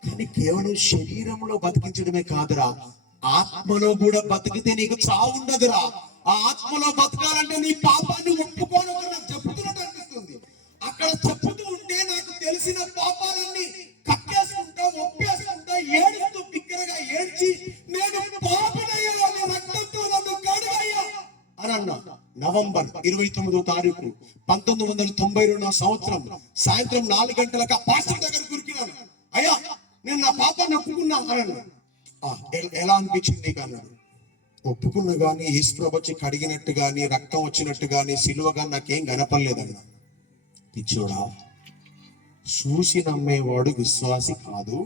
కానీ కేవలం శరీరంలో బతికించడమే కాదురా, ఆత్మలో కూడా బతికితే నీకు చావు ఉండదురా. ఆ ఆత్మలో బతకాలంటే నీ పాపాన్ని ఒప్పుకోవాలని నాకు చెప్తున్నట్టు అనిపిస్తుంది. అక్కడ చెప్పుతూ ఉంటే నాకు తెలిసిన పాపాలన్నీ కక్కేసుకుంటా, ఒప్పేసుకుంటా, ఏడుస్తూ బిగ్గరగా ఏడ్చి, నేను పాపనయ్యా, రక్తంతో నన్ను కడుగయ్యా అని అన్నా. నవంబర్ 29వ తారీఖు 1992 సంవత్సరం సాయంత్రం 4 గంటలకు ఆ పాస్టర్ దగ్గర కురికినాను. అయ్యా, నేను నా పాపాన్ని ఒప్పుకున్నా అన్నాను. ఎలా అనిపించింది నీకు అన్నాడు. ఒప్పుకున్నా గానీ యేసు ప్రభు వచ్చి కడిగినట్టు గానీ, రక్తం వచ్చినట్టు గానీ, సిలువ గానీ నాకేం కనపడలేదన్నా. పిచ్చోడా, చూసి నమ్మేవాడు విశ్వాసి కాదు.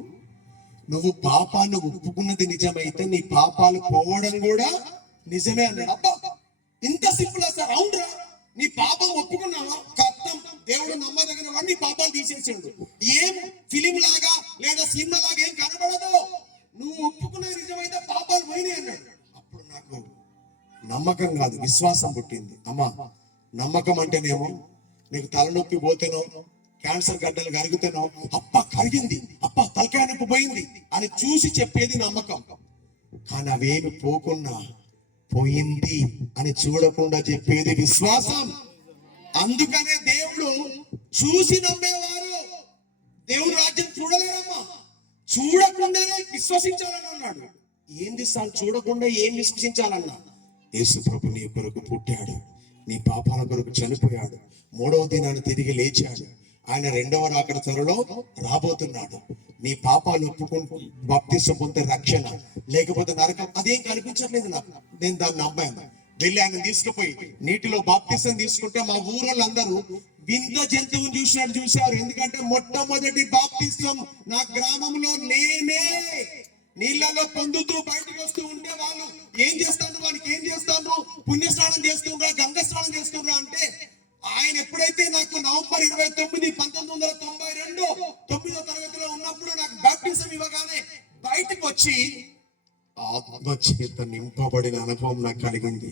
నువ్వు పాపాన్ని ఒప్పుకున్నది నిజమైతే నీ పాపాలు పోవడం కూడా నిజమే అన్నాడు. అబ్బా, ఇంత సింపుల్ సార్. అవునరా, నీ పాపం ఒప్పుకున్నావా, కష్టం, దేవుడు నమ్మదగిన వాడు, నీ పాపాలు తీసేసాడు. ఏం ఫిలిం లాగా లేదా సినిమా లాగా ఏం కనబడదు. నువ్వు ఒప్పుకున్నది నిజమైతే పాపాలు పోయినాయి అన్నాడు. అప్పుడు నాకు నమ్మకం కాదు, విశ్వాసం పుట్టింది. అమ్మా, నమ్మకం అంటేనేమో నీకు తలనొప్పి పోతేనో, క్యాన్సర్ గడ్డలు కరుగుతేనో, అప్ప కరిగింది, అప్ప తలకాయ నొప్పి పోయింది అని చూసి చెప్పేది నమ్మకం. కానీ అవేమి పోకున్నా పోయింది అని చూడకుండా చెప్పేది విశ్వాసం. అందుకనే దేవుడు చూసి నమ్మేవారు దేవుడు రాజ్యం చూడలేరమ్మా, చూడకుండానే విశ్వసించాలని అన్నాడు. ఏంది సార్ చూడకుండా ఏం విశ్వసించాలన్నా? యేసు ప్రభు నీ కొరకు పుట్టాడు, నీ పాపాల కొరకు చనిపోయాడు, 3వ దినాన్ని తిరిగి లేచాడు. ఆయన 2వ రాకడ త్వరలో రాబోతున్నాడు. నీ పాపాలు ఒప్పుకుంటూ బాప్తిసం పొందే రక్షణ, లేకపోతే నరకం, అదేం కనిపించట్లేదు నాకు. నేను దాన్ని నమ్మాను. వెళ్ళి ఆయన తీసుకుపోయి నీటిలో బాప్తిసం తీసుకుంటే మా ఊరోళ్ళందరూ వింత జంతువుని చూసినట్టు చూశారు. ఎందుకంటే మొట్టమొదటి బాప్తిసం నా గ్రామంలో నేనే నీళ్ళలో పొందుతూ బయటకు వస్తూ ఉంటే వాళ్ళు ఏం చేస్తాను, వానికి ఏం చేస్తాను, పుణ్యస్నానం చేస్తుండ్రా, గంగ స్నానం చేస్తుండ్రా అంటే, ఆయన ఎప్పుడైతే నాకు నవంబర్ 29, 1992 9వ తరగతిలో ఉన్నప్పుడు నాకు బాప్టిజం ఇవ్వగానే బయటకు వచ్చి ఆత్మచేత నింపబడిన అనుభవం నాకు కలిగింది.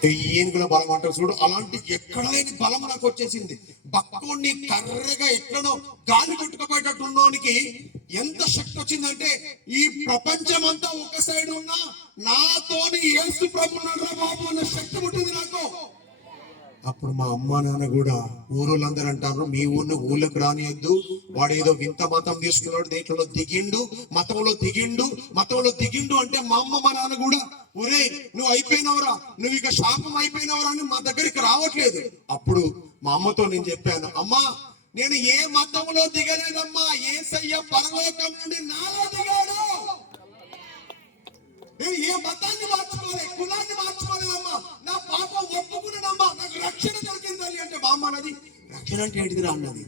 1000 ఏనుగుల బలం అంటారు చూడు, అలాంటి ఎక్కడ లేని బలం నాకు వచ్చేసింది. బక్కోడిని కర్రగా ఎక్కడో గాలి కొట్టుకుపోయేటట్టు ఉన్నోనికి ఎంత శక్తి వచ్చిందంటే, ఈ ప్రపంచం అంతా ఒక సైడ్ ఉన్నా నాతోని యేసు ప్రభు బాబు అన్న శక్తి పుట్టింది నాకు. అప్పుడు మా అమ్మ నాన్న కూడా ఊరోళ్ళందరూ అంటారు, మీ ఊరిని ఊళ్ళకి రానియద్దు, వాడు ఏదో వింత మతం తీసుకున్నాడు, దేంట్లో దిగిండు, మతంలో దిగిండు అంటే మా అమ్మ మా నాన్న కూడా, ఒరే నువ్వు అయిపోయినవరా, నువ్వు ఇక శాపం అయిపోయినవరా అని మా దగ్గరికి రావట్లేదు. అప్పుడు మా అమ్మతో నేను చెప్పాను, అమ్మా నేను ఏ మతంలో దిగలేదమ్మా, యేసయ్య పరలోకం నుండి నాలో దిగాడు. నేను ఏ మతాన్ని మార్చుకోలేదు, కులాన్ని మార్చుకోలేదమ్మా, నా పాపం ఒప్పుకున్నానమ్మా, నాకు రక్షణ దొరికిందని అంటే మా అమ్మ అన్నది, రక్షణ అంటే ఏంటిదిరా అన్నది.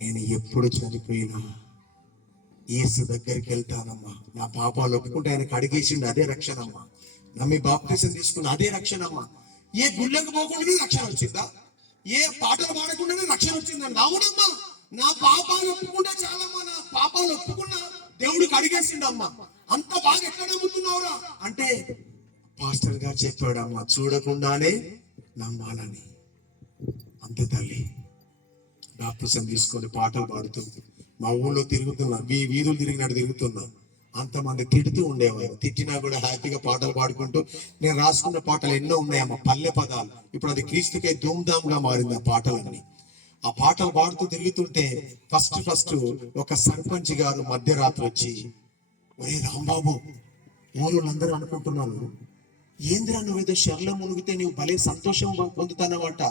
నేను ఎప్పుడు చనిపోయినా యేసు దగ్గరికి వెళ్తానమ్మా, నా పాపాలు ఒప్పుకుంటే ఆయన కడిగేసిండు, అదే రక్షణమ్మా. నమ్మి బాప్తిసం తీసుకున్న అదే రక్షణమ్మా. ఏ గుళ్ళకు పోకుండానే రక్షణ వచ్చిందా, ఏ పాటలు పాడకుండానే రక్షణ వచ్చిందండి. అవునమ్మా, నా పాపాలు ఒప్పుకుంటే చాలమ్మా, నా పాపాలు ఒప్పుకున్నా దేవుడు కడిగేసిండమ్మా. అంత బాగా ఎక్కడ నమ్ముతున్నావురా అంటే, పాస్టర్ గారు చెప్పాడమ్మా, చూడకుండానే నమ్మాలని. అంతే తల్లి. బాప్తిసం తీసుకొని పాటలు పాడుతూ మా ఊళ్ళో తిరుగుతున్నా, వీధులు తిరిగినట్టు తిరుగుతున్నా. అంతమంది తిడుతూ ఉండేవారు. తిట్టినా కూడా హ్యాపీగా పాటలు పాడుకుంటూ, నేను రాసుకున్న పాటలు ఎన్నో ఉన్నాయమ్మా, పల్లె పదాలు. ఇప్పుడు అది క్రీస్తుకై ధూమ్ధామ్ గా మారింది ఆ పాటలన్నీ. ఆ పాటలు పాడుతూ తిరుగుతుంటే ఫస్ట్ ఒక సర్పంచ్ గారు మధ్యరాత్రి వచ్చి, ఒరే రాంబాబు, ఊరులందరూ అనుకుంటున్నాను, ఏందిరా నువ్వేదో షర్లో మునిగితే నీవు భలే సంతోషం పొందుతానమాట,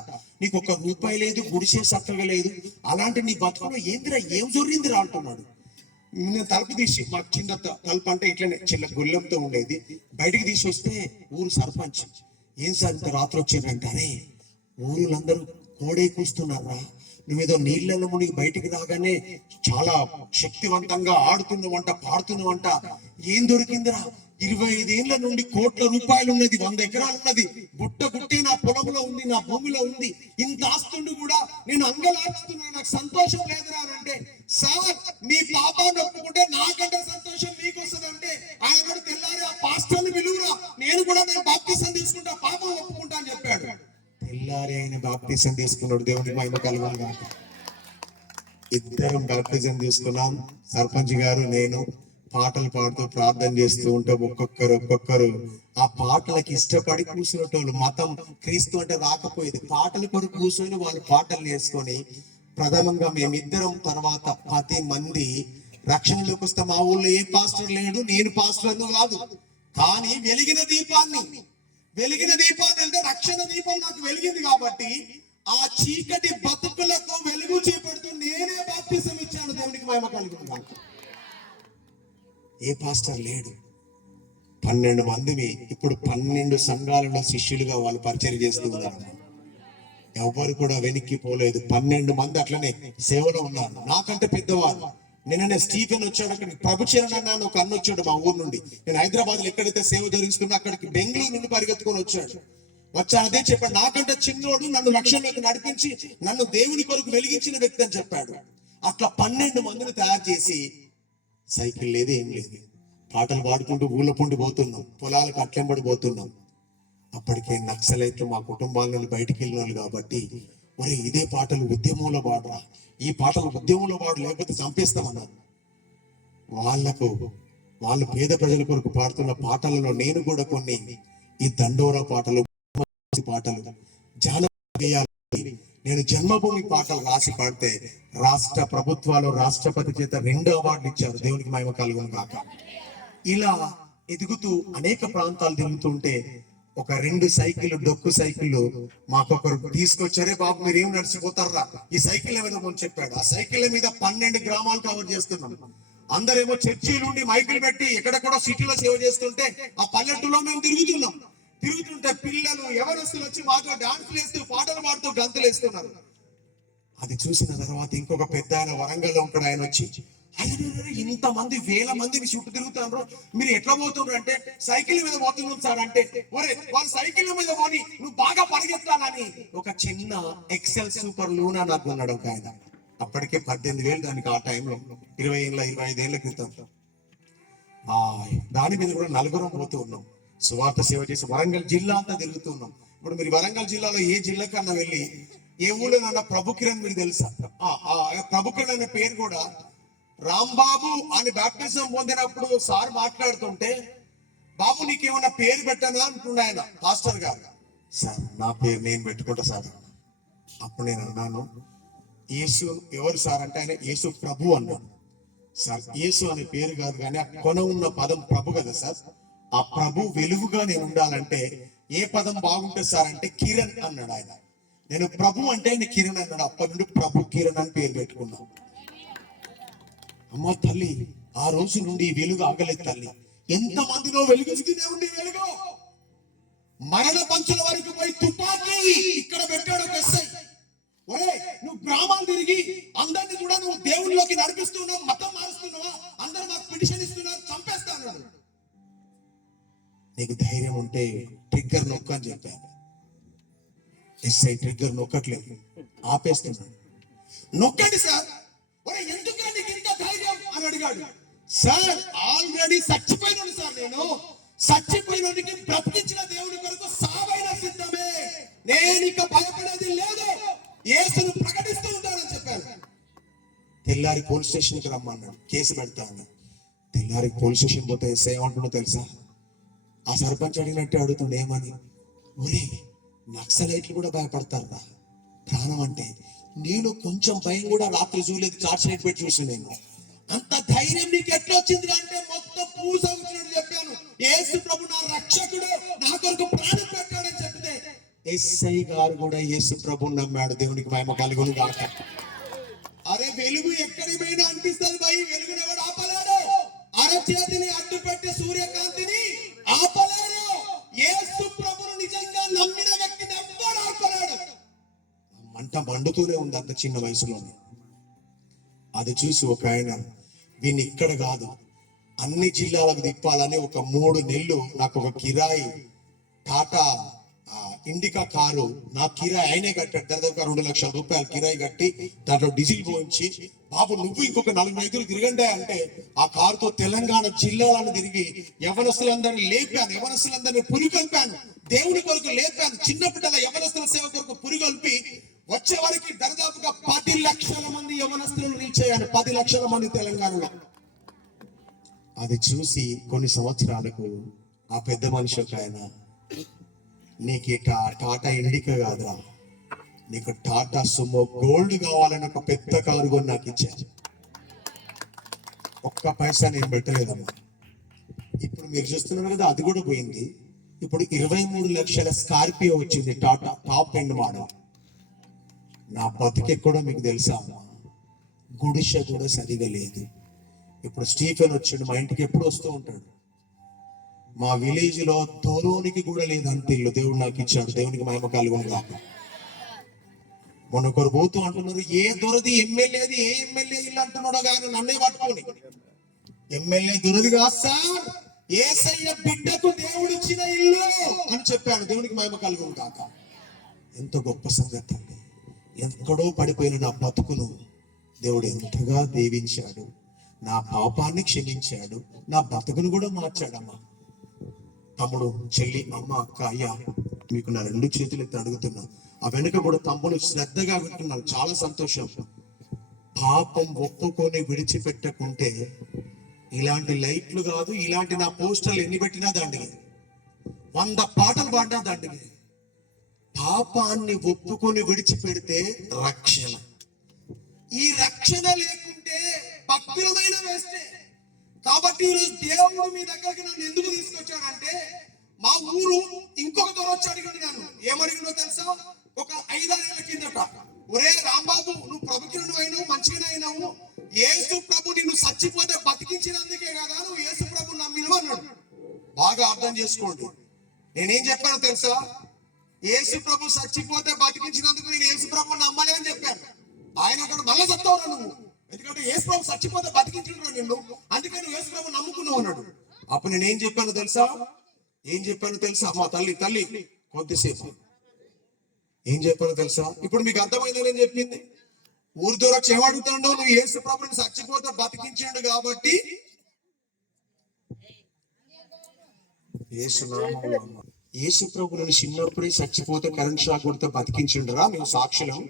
నీకు ఒక్క రూపాయి లేదు, గుడిసే చక్కగా లేదు, అలాంటి నీ బతుకులో ఏందిరా, ఏం జొర్రిందిరా అంటున్నాడు. నేను తలుపు తీసి, మాకు చిన్న తలుపు అంటే ఇట్లనే చిన్న గుళ్ళంతో ఉండేది, బయటికి తీసి వస్తే ఊరు సర్పంచ్, ఏం సార్ ఇంత రాత్రి వచ్చిందంటే, అరే ఊరులందరూ కోడే కూస్తున్నారా, నువ్వేదో నీళ్ళలో మునిగి బయటికి రాగానే చాలా శక్తివంతంగా ఆడుతున్నవంట, పాడుతున్నవంట, ఏం దొరికిందిరా, 25 ఏళ్ల నుండి కోట్ల రూపాయలు ఉన్నది, 100 ఎకరాలు ఉన్నది, గుట్టే నా పొలంలో ఉంది, నా భూమిలో ఉంది, ఇంత ఆస్తుండి కూడా నేను అంగలార్చుతున్నా, నాకు సంతోషం లేదురా అని అంటే, సార్ మీ పాపాన్ని ఒప్పుకుంటే నాకంటే సంతోషం మీకు వస్తుంది అంటే, ఆయన తెల్లారి ఆ పాస్టర్ని పిలువురా, నేను బాప్తిసం తీసుకుంటా, పాపం ఒప్పుకుంటా అని చెప్పాడు. తెల్లారి ఆయన బాప్తిసం తీసుకున్నాడు. దేవునికి మహిమ కలుగును గాక. ఇద్దరం బాప్తిజం తీసుకున్నాం, సర్పంచ్ గారు నేను. పాటలు పాడుతూ ప్రార్థన చేస్తూ ఉంటే ఒక్కొక్కరు ఆ పాటలకి ఇష్టపడి కూర్చునేటోళ్ళు. మతం క్రీస్తు అంటే రాకపోయేది, పాటల కొరకు కూర్చొని వాళ్ళు పాటలు నేర్చుకొని, ప్రథమంగా మేమిద్దరం, తర్వాత 10 మంది రక్షణలోకి వస్తే, మా ఊళ్ళో ఏ పాస్టర్ లేడు, నేను పాస్టర్ను కాదు, కానీ వెలిగిన దీపాన్ని అంటే రక్షణ దీపం నాకు వెలిగింది కాబట్టి, ఆ చీకటి బతుకులకు వెలుగు చూపెడుతూ నేనే బాప్తిసం ఇచ్చాను. దేవునికి మహిమ కలుగును గాక. ఏ పాస్టర్ లేడు. 12 మందిని ఇప్పుడు 12 సంఘాలలో శిష్యులుగా వాళ్ళు పరిచయం చేస్తున్నారు. ఎవరు కూడా వెనక్కి పోలేదు. 12 మంది అట్లనే సేవలో ఉన్నారు. నాకంటే పెద్దవాళ్ళు. నిన్ననే స్టీఫెన్ వచ్చాడు, అక్కడికి ప్రభుచరణ్ అన్న ఒక అన్న వచ్చాడు మా ఊరు నుండి. నేను హైదరాబాద్ లో ఎక్కడైతే సేవ జరుగుతున్నా అక్కడికి బెంగళూరు నుండి పరిగెత్తుకొని వచ్చాడు. అదే చెప్పాడు, నాకంటే చిన్నోడు, నన్ను లక్ష్యంలోకి నడిపించి నన్ను దేవుని కొరకు వెలిగించిన వ్యక్తి అని చెప్పాడు. అట్లా 12 మందిని తయారు చేసి, సైకిల్ లేదు, ఏం లేదు, పాటలు పాడుకుంటూ ఊళ్ళో పుండి పోతున్నాం, పొలాలకు అట్లెంబడి పోతున్నాం. అప్పటికే నక్సలైట్లు మా కుటుంబాల నుండి బయటికి వెళ్ళిన వాళ్ళు కాబట్టి, మరి ఇదే పాటలు ఉద్యమంలో పాడరా, ఈ పాటలు ఉద్యమంలో పాడు, లేకపోతే చంపేస్తామన్నారు. వాళ్ళు పేద ప్రజల కొరకు పాడుతున్న పాటలలో నేను కూడా కొన్ని ఈ దండోరా పాటలు, జానపద, నేను జన్మభూమి పాటలు రాసి పాడితే రాష్ట్ర ప్రభుత్వాలు రాష్ట్రపతి చేత 2 అవార్డులు ఇచ్చారు. దేవునికి మహిమ కలుగును గాక. ఇలా ఎదుగుతూ అనేక ప్రాంతాలు తిరుగుతుంటే ఒక 2 సైకిళ్ళు, డొక్కు సైకిళ్ళు మాకొకరు తీసుకొచ్చారే, బాబు మీరేం నడిచిపోతారా, ఈ సైకిల్ మీద ముందు చెప్పాడు. ఆ సైకిల్ మీద 12 గ్రామాలు కవర్ చేస్తున్నాం. అందరేమో చర్చీలు ఉండి మైకులు పెట్టి ఎక్కడెక్కడో సిటీలో సేవ చేస్తుంటే, ఆ పల్లెటూరులో మేము తిరుగుతుంటే పిల్లలు, ఎవరస్తులు వచ్చి మాతో డాన్సులు వేస్తూ, పాటలు పాడుతూ, గంతులు వేస్తున్నారు. అది చూసిన తర్వాత ఇంకొక పెద్ద ఆయన, వరంగల్లో ఉంటాడు, ఆయన వచ్చి, ఇంతమంది 1000 మందిని చుట్టూ తిరుగుతున్నారు, మీరు ఎట్లా పోతున్నారు అంటే, సైకిల్ మీద పోతున్నాం సార్ అంటే, ఒరే వాళ్ళు సైకిల్ మీద పోని, నువ్వు బాగా పరిగెత్తాలని ఒక చిన్న ఎక్సెల్ సూపర్ లూనా నాకు ఉన్నాడు ఒక ఆయన. అప్పటికే 18,000 దానికి ఆ టైంలో, 25 ఏళ్ల క్రితం. దాని మీద కూడా 4 పోతూ ఉన్నాం, సువార్త సేవ చేసి వరంగల్ జిల్లా అంతా తిరుగుతున్నాం. ఇప్పుడు మీరు వరంగల్ జిల్లాలో ఏ జిల్లాకన్నా వెళ్ళి, ఏ ఊళ్ళో నన్న ప్రభు కిరణ్ మీకు తెలుసా? ప్రభు కిరణ్ అనే పేరు కూడా రాంబాబు అని బాప్టిజం పొందినప్పుడు సార్ మాట్లాడుతుంటే, బాబు నీకేమన్నా పేరు పెట్టనా అంటుండే ఆయన, పాస్టర్ గారు. సార్ నా పేరు నేను పెట్టుకుంటా సార్. అప్పుడు నేను అన్నాను, యేసు ఎవరు సార్ అంటే, ఆయన యేసు ప్రభు అన్నాడు. సార్ యేసు అనే పేరు కాదు, కానీ ఆ కొన ఉన్న పదం ప్రభు కదా సార్, ఆ ప్రభు వెలుగుగా నేను ఉండాలంటే ఏ పదం బాగుంటుంది సార్ అంటే కిరణ్ అన్నాడు ఆయన. నేను ప్రభు అంటే ఆయన కిరణ్ అన్నాడు. అప్పటి నుండి ప్రభు కిరణ్ అని పేరు పెట్టుకున్నాం. అమ్మ తల్లి, ఆ రోజు నుండి వెలుగు ఆగలేదు తల్లి. ఎంత మందిలో వెలుగుతూనే ఉంది వెలుగు. మరణ పంచుల వరకు పోయి తుపాకీ ఇక్కడ పెట్టాడు ఒక ఎస్ఐ. ఒరే నువ్వు గ్రామాలు తిరిగి అందరినీ కూడా నువ్వు దేవుళ్ళలోకి నడిపిస్తున్నావు, మతం మారుస్తున్నావా, అందరు మాకు పిటిషన్ ఇస్తున్నారు, చంపేస్తాను. నీకు ధైర్యం ఉంటే ట్రిగ్గర్ నొక్కు అని చెప్పాను. ఎస్ఐ ట్రిగ్గర్ నొక్కట్లేదు, ఆపేస్తున్నాడు. నొక్కండి సార్. ఒరే ఎందుకు నీకు ఇంత ధైర్యం అని అడిగాడు. సార్ ఆల్రెడీ చచ్చిపోయినాడు సార్, నేను చచ్చిపోయినోడికి బ్రతికించిన పోలీస్ స్టేషన్కి రమ్మన్నాడు, కేసు పెడతా అన్నాడు. తెల్లారి పోలీస్ స్టేషన్ పోతే ఎస్ఐ ఏమంటున్నా తెలుసా? ఆ సర్పంచ్ అడిగినట్టే అడుగుతుండే, ఏమని? ఒరే, నక్సలైట్లు కూడా భయపడతారా ప్రాణం అంటే? నేను కొంచెం భయం కూడా రాత్రి చూడలేదు, చార్జ్ లైట్ పెట్టి చూసి నేను. అంత ధైర్యం నీకు ఎట్లా వచ్చింది అంటే మొత్తం పూజ చెప్పాను, యేసు ప్రభు నా రక్షకుడు, నా కొరకు ప్రాణం పెట్టాడని చెప్తే ఎస్ఐ గారు కూడా యేసు ప్రభు నమ్మాడు. దేవునికి మహిమ కలుగును గాక. అరే వెలుగు ఎక్కడికి పోయినా అనిపిస్తుంది భయ్, వెలుగుని ఎవడు ఆపలేడు. అరచేతిని అడ్డు పెట్టి సూర్యకాంతిని ఆపలేడు. యేసు ప్రభును నిజంగా నమ్మిన వ్యక్తిని ఎవ్వడు ఆపలేడు. మంట మండుతూనే ఉంది అంత చిన్న వయసులోనే. అది చూసి ఒక ఆయన, వీన్ని ఇక్కడ కాదు అన్ని జిల్లాలకు తిప్పాలని ఒక 3 నెలలు నాకు ఒక కిరాయి టాటా ఇండికా కారు నా కిరాయి ఆయనే కట్టాడు. దాదాపు 2 లక్షల రూపాయలు కిరాయి కట్టి దాంట్లో డీజిల్ పోయించి, బాబు నువ్వు ఇంకొక 4 రైతులు తిరగండి అంటే ఆ కారుతో తెలంగాణ జిల్లాలను తిరిగి యవనస్తులందరినీ లేపాను, యవనస్తులందరినీ పురికొల్పాను, దేవుని కొరకు లేపాను. చిన్నప్పటిలా యవనస్తుల సేవ కొరకు పురికొల్పి వచ్చే వారికి దాదాపుగా 10 లక్షల మంది యవనస్తులను రీచ్ అయ్యాను. 10 లక్షల మంది తెలంగాణలో. అది చూసి కొన్ని సంవత్సరాలకు ఆ పెద్ద మనిషి ఒక ఆయన, నీకు టాటా ఇండికా కాదురా, నీకు టాటా సుమో గోల్డ్ కావాలని ఒక పెద్ద కారు కొని నాకు ఇచ్చారు. ఒక్క పైసా నేను పెట్టలేదమ్మా. ఇప్పుడు మీరు చూస్తున్నారు కదా, అది కూడా పోయింది. ఇప్పుడు 23 లక్షల స్కార్పియో వచ్చింది, టాటా టాప్ ఎండ్ మోడల్. నా బతికెక్కడో మీకు తెలుసా అమ్మా? గుడిసె కూడా సరిగా లేదు. ఇప్పుడు స్టీఫెన్ వచ్చాడు, మా ఇంటికి ఎప్పుడు వస్తూ ఉంటాడు. మా విలేజ్ లో దూరోనికి కూడా లేదు అంత ఇల్లు దేవుడు నాకు ఇచ్చాడు. దేవునికి మహిమ కలుగును గాక. మొన్న ఒకరు పోతూ అంటున్నారు, ఏ దొరది ఎమ్మెల్యేది, ఏ ఎమ్మెల్యే ఇల్లు అంటున్నాడో కానీ నన్నే పట్టుకొని, ఎమ్మెల్యే దొరది కాదు సార్, యేసయ్య బిడ్డకు దేవుడు ఇచ్చిన ఇల్లు అని చెప్పాను. దేవునికి మహిమ కలుగును గాక. ఎంత గొప్ప సంగతి అండి. ఎక్కడో పడిపోయిన నా బతుకును దేవుడు ఎంతగా దీవించాడు, నా పాపాన్ని క్షమించాడు, నా బతుకును కూడా మార్చాడమ్మా. తమ్ముడు, చెల్లి, అమ్మ, అక్క, అయ్యా, మీకు నా 2 చేతులు ఎత్తి అడుగుతున్నా. ఆ వెనుక కూడా తమ్ముడు శ్రద్ధగా వింటున్నారు, చాలా సంతోషం. పాపం ఒప్పుకొని విడిచిపెట్టకుంటే ఇలాంటి లైట్లు కాదు, ఇలాంటి నా పోస్టర్లు ఎన్ని పెట్టినా దండిగా, 100 పాటలు పాడినా దండిగా. పాపాన్ని ఒప్పుకొని విడిచిపెడితే రక్షణ. ఈ రక్షణ లేకుంటే భక్తులమైన వేస్తే. కాబట్టి ఈరోజు దేవుడు మీ దగ్గరికి నన్ను ఎందుకు తీసుకొచ్చాడంటే, మా ఊరు ఇంకొక దొర వచ్చి అడిగాడు నన్ను. ఏమడిగినో తెలుసా? ఒక 5-6 ఏళ్ల కిందట, ఒరే రాంబాబు, నువ్వు ప్రభుత్వం అయినావు, మంచిగానే అయినావు, యేసు ప్రభు నిన్ను చచ్చిపోతే బతికించినందుకే కదా నువ్వు యేసు ప్రభు నమ్మినవు అన్నాడు. బాగా అర్థం చేసుకోండి. నేనేం చెప్పాను తెలుసా? యేసు ప్రభు చచ్చిపోతే బతికించినందుకు నేను యేసు ప్రభు నమ్మలే అని చెప్పాను. ఆయన అక్కడ మళ్ళా చెప్తావు నువ్వు, ఎందుకంటే యేసు ప్రభు చచ్చిపోతే బతికించిన నిన్ను, అందుకే నువ్వు యేసు ప్రభు నమ్ముకున్నావు అన్నాడు. అప్పుడు నేను ఏం చెప్పాను తెలుసా? అమ్మా తల్లి కొద్దిసేపు ఏం చెప్పాను తెలుసా? ఇప్పుడు మీకు అర్థమైందని నేను చెప్పింది. ఊరి దూరం చెవాడుతాడు, నువ్వు యేసు ప్రభుని చచ్చిపోతే బతికించాడు కాబట్టి యేసు ప్రభుని చిన్నప్పుడే చచ్చిపోతే కరెంట్ షాక్ కొడితే బతికించిండురా, మేము సాక్షులం,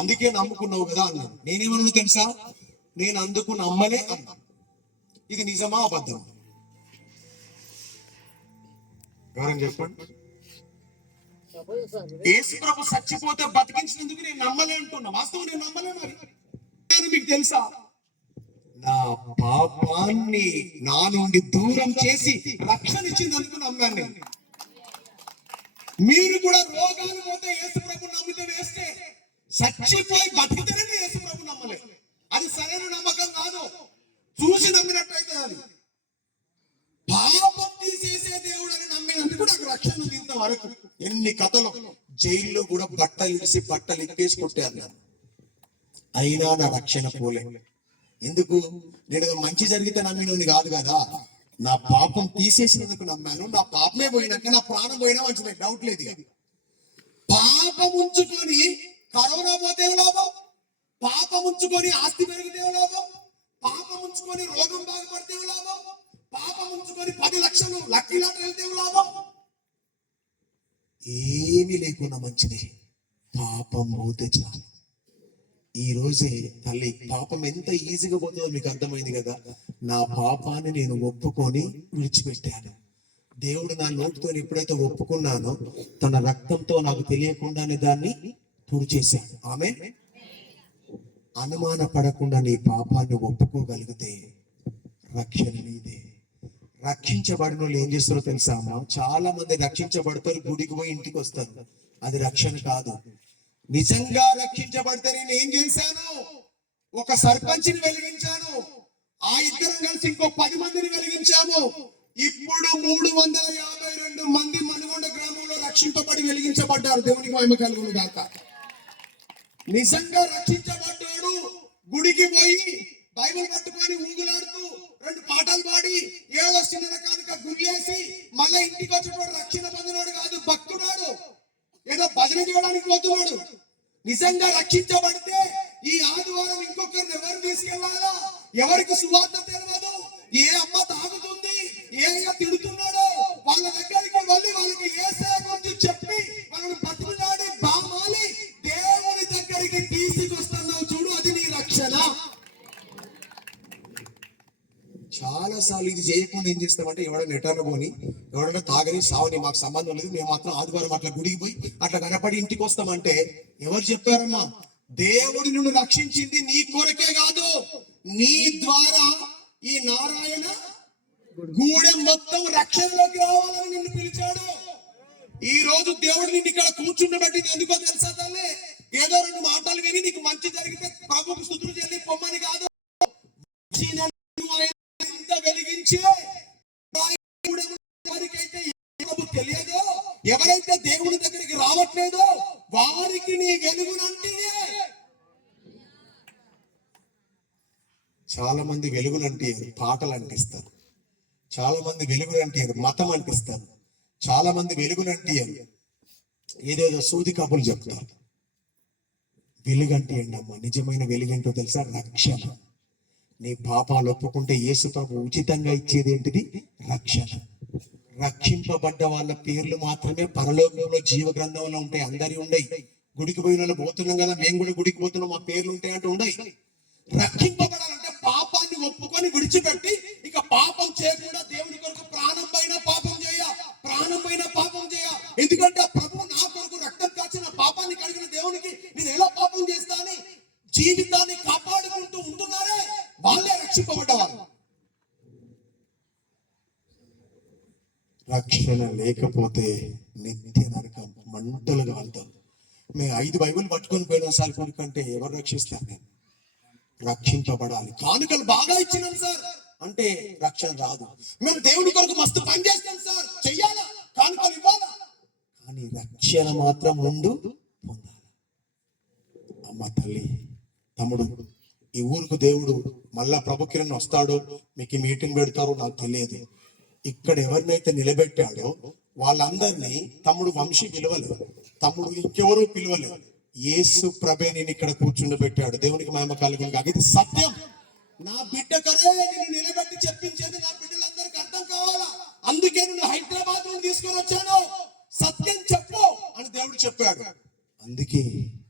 అందుకే నమ్ముకున్నావు కదా అన్నాను. నేనేమన్నా తెలుసా? నేను అందుకు నమ్మలే అన్నా. ఇది నిజమా అబద్ధం? ఎవరని చెప్పండి. యేసు ప్రభు చచ్చిపోతే బతికించినందుకు నేను నమ్మలే అంటున్నా. వాస్తవం నేను నమ్మలే. మరి మీకు తెలుసా, నా పాపాన్ని నా నుండి దూరం చేసి రక్షణ ఇచ్చిందందుకు నమ్మాను నేను. మీరు కూడా రోగాలు పోతే యేసు ప్రభు నమ్మితే వేస్తే, చచ్చిపోయి బతికితేనే యేసు ప్రభు నమ్మలేదు. అది సరైన నమ్మకం కాదు. చూసి నమ్మినట్టయితే అది. పాపం తీసేసే దేవుడు అని నమ్మినందుకు నాకు రక్షణ ఉంది. ఇంతవరకు ఎన్ని కథలు, జైల్లో కూడా బట్టలు ఇడిసి బట్టలు ఇప్పేసి కొట్టారు, అయినా నా రక్షణ పోలే. ఎందుకు? నేను మంచి జరిగితే నమ్మినది కాదు కదా, నా పాపం తీసేసినందుకు నమ్మాను. నా పాపమే పోయినాక నా ప్రాణం పోయినా మంచిదే, డౌట్ లేదు. పాపం ఉంచుకొని కరోనా పోతే లాభం, పాపం ఉంచుకొని ఆస్తి పెరిగితే లాభం, పాపం ఉంచుకొని రోగం బాగుపడితే లాభం, పాపం ఉంచుకొని 10 లక్షలు లక్కీ లాటరీ వెళ్తే లాభం. ఏమీ లేకుండా మంచిది, పాపం పోతే చాలు. ఈ రోజే తల్లి పాపం ఎంత ఈజీగా పోతుందో మీకు అర్థమైంది కదా. నా పాపాన్ని నేను ఒప్పుకొని విడిచిపెట్టాను. దేవుడు నా నోటితో ఎప్పుడైతే ఒప్పుకున్నానో తన రక్తంతో నాకు తెలియకుండానే దాన్ని తుడిచేశాడు. ఆమె అనుమాన పడకుండా నీ పాపాన్ని ఒప్పుకోగలిగితే రక్షణ నీదే. రక్షించబడిన వాళ్ళు ఏం చేస్తారో తెలుసా అమ్మా? చాలా మంది రక్షించబడతారు, గుడికి పోయి ఇంటికి వస్తారు. అది రక్షణ కాదు. నిజంగా రక్షించబడితే నేను ఏం చేశాను? ఒక సర్పంచిని వెలిగించాను, ఆ ఇద్దరం కలిసి ఇంకో 10 మందిని వెలిగించాము. ఇప్పుడు 352 మంది మనుగొండ గ్రామంలో రక్షింపబడి వెలిగించబడ్డారు. దేవునికి మహిమ కలుగును గాక. నిజంగా రక్షించబడ్డాడు గుడికి పోయి బైబిల్ పట్టుకొని ఊగులాడుతూ 2 పాటలు పాడి ఏదో చిన్న కానుక గుళ్ళేసి మళ్ళీ ఇంటికి వచ్చేటోడు రక్షణ పొందినోడు కాదు, భక్తుడాడు. ఏదో భజన చేయడానికి పోతున్నాడు. నిజంగా రక్షించబడితే ఈ ఆదివారం ఇంకొకరిని ఎవరు తీసుకెళ్లాలా? ఎవరికి సువార్త తెలియదు, ఏ అమ్మ తాగుతుంది, ఏ తిడుతున్నాడో వాళ్ళ దగ్గరికి వెళ్ళి వాళ్ళకి యేసయ్య గురించి చెప్పి వాళ్ళని బతిమలాడి బామాలి దేవుని దగ్గరికి తీసుకొస్తున్నావు చూడు, అది నీ రక్షణ. చాలా సార్లు ఇది చేయకుండా ఏం చేస్తామంటే, ఎవడైనా నెటాన పోని ఎవడైనా తాగని సావని మాకు సంబంధం లేదు, మేము మాత్రం ఆదివారం అట్లా గుడికి పోయి అట్లా కనపడి ఇంటికి వస్తామంటే ఎవరు చెప్పారమ్మా? దేవుడు నిన్ను రక్షించింది నీ కొరకే కాదు, నీ ద్వారా ఈ నారాయణ గూడెం మొత్తం రక్షణలోకి రావాలని నిన్ను పిలిచాడు. ఈ రోజు దేవుడు నిన్ను ఇక్కడ కూర్చుండబట్టి ఎందుకో తెలుసా తల్లి? ఏదో 2 మాటలు విని నీకు మంచి జరిగితే ప్రభుకు స్తుతులు చెల్లి పొమ్మని కాదు. వెలిగించి వారికైతే తెలియదో, ఎవరైతే దేవుని దగ్గరికి రావట్లేదో వారికి నీ వెలుగునంటే. చాలా మంది వెలుగునంటే పాటలు అంటిస్తారు, చాలా మంది వెలుగునంటే మతం అంటిస్తారు, చాలా మంది వెలుగునంటే ఏదేదో సూది కబులు చెప్తారు. వెలుగంటే ఏంటమ్మా? నిజమైన వెలుగంటో తెలుసా? రక్షణ. నీ పాపాలు ఒప్పుకుంటే యేసు ప్రభు ఉచితంగా ఇచ్చేది ఏంటిది? రక్షణ. రక్షింపబడ్డ వాళ్ళ పేర్లు మాత్రమే పరలోకంలో జీవ గ్రంథంలో ఉంటాయి. అందరి ఉండయి. గుడికి పోయిన వాళ్ళు పోతున్నాం కదా, మేము కూడా గుడికి పోతున్నాం, మా పేర్లు ఉంటాయి అంటే ఉండయి. రక్షింపబడాలంటే పాపాన్ని ఒప్పుకొని విడిచిపెట్టి ఇక పాపం చేయకుండా దేవుని కొరకు ప్రాణం పైన పాపం చేయ. ఎందుకంటే ప్రభు నా కొరకు రక్తం కాచిన పాపాన్ని కలిగిన దేవునికి నేను ఎలా పాపం చేస్తా అని జీవితాన్ని కాపాడుకుంటూ ఉంటున్నారే వాళ్ళే రక్షింపబడ్డవారు. రక్షణ లేకపోతే నిత్య నరకం, మంటలుగా వెళ్తాం. మేము 5 బైబిల్ పట్టుకొని పోయిన సార్ కొడుకంటే ఎవరు రక్షిస్తారు? నేను రక్షింపబడాలి. కానుకలు బాగా ఇచ్చినాం సార్ అంటే రక్షణ రాదు. మేము దేవుని కొరకు మస్తు పని చేస్తాం సార్, చెయ్యాలా, కానుకలు ఇవ్వాలా, కానీ రక్షణ మాత్రం ముందు పొందాలి. అమ్మ తల్లి, తమ్ముడు, ఈ ఊరుకు దేవుడు మళ్ళా ప్రభు కిరణ్ వస్తాడో మీకు మీటింగ్ పెడతారో నాకు తెలియదు. ఇక్కడ ఎవరినైతే నిలబెట్టాడో వాళ్ళందరినీ తమ్ముడు వంశీ పిలవలేదు, తమ్ముడు ఇంకెవరూ పిలవలేదు. యేసు ప్రభే నేను ఇక్కడ కూర్చుండబెట్టాడు. దేవునికి మహిమ కలుగును గాక. ఇది సత్యం. నా బిడ్డ కరే నేను నిలబెట్టి చెప్పించేది నా బిడ్డలందరికీ అర్థం కావాలా. అందుకే నేను హైదరాబాద్ నుండి తీసుకొని వచ్చాను. సత్యం చెప్పు అని దేవుడు చెప్పాడు. అందుకే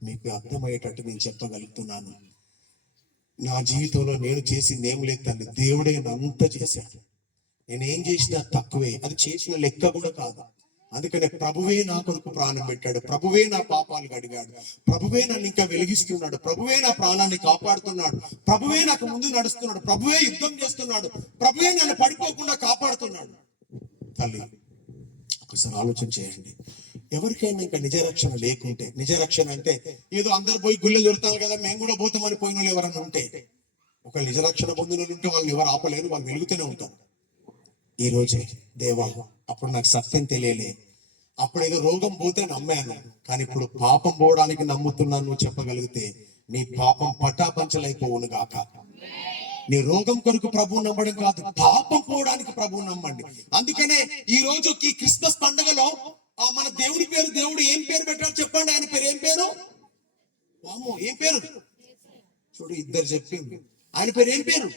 మీకు అర్థమయ్యేటట్టు నేను చెప్పగలుగుతున్నాను. నా జీవితంలో నేను చేసింది ఏం లేదు తల్లి, దేవుడే అంతా చేశాడు. నేనేం చేసినా తక్కువే, అది చేసిన లెక్క కూడా కాదు. అందుకనే ప్రభువే నా కొరకు ప్రాణం పెట్టాడు, ప్రభువే నా పాపాలు కడిగాడు, ప్రభువే నన్ను ఇంకా వెలిగిస్తున్నాడు, ప్రభువే నా ప్రాణాన్ని కాపాడుతున్నాడు, ప్రభువే నాకు ముందు నడుస్తున్నాడు, ప్రభువే యుద్ధం చేస్తున్నాడు, ప్రభువే నన్ను పడిపోకుండా కాపాడుతున్నాడు. తల్లి ఒకసారి ఆలోచన చేయండి. ఎవరికైనా ఇంకా నిజరక్షణ లేకుంటే, నిజరక్షణ అంటే ఏదో అందరు పోయి గుళ్ళ దొరుకుతారు కదా మేము కూడా పోతామని పోయిన వాళ్ళు ఎవరన్నా ఉంటే, ఒక నిజరక్షణ పొందిన ఉంటే వాళ్ళని ఎవరు ఆపలేరు, వాళ్ళు వెలుగుతూనే ఉంటారు. ఈ రోజే దేవా, అప్పుడు నాకు సత్యం తెలియలే, అప్పుడు ఏదో రోగం పోతే నమ్మాను, కానీ ఇప్పుడు పాపం పోవడానికి నమ్ముతున్నాను నువ్వు చెప్పగలిగితే నీ పాపం పటాపంచలైపోవును గాక. నీ రోగం కొరకు ప్రభువు నమ్మడం కాదు, పాపం పోవడానికి ప్రభువు నమ్మండి. అందుకనే ఈ రోజు ఈ క్రిస్మస్ పండుగలో మన దేవుడి పేరు, దేవుడు ఏం పేరు పెట్టాడు చెప్పండి? ఆయన పేరు ఏం పేరు? వామ్మో, ఏం పేరు? చూడు, ఇద్దరు చెప్పింది. ఆయన పేరు ఏం పేరు?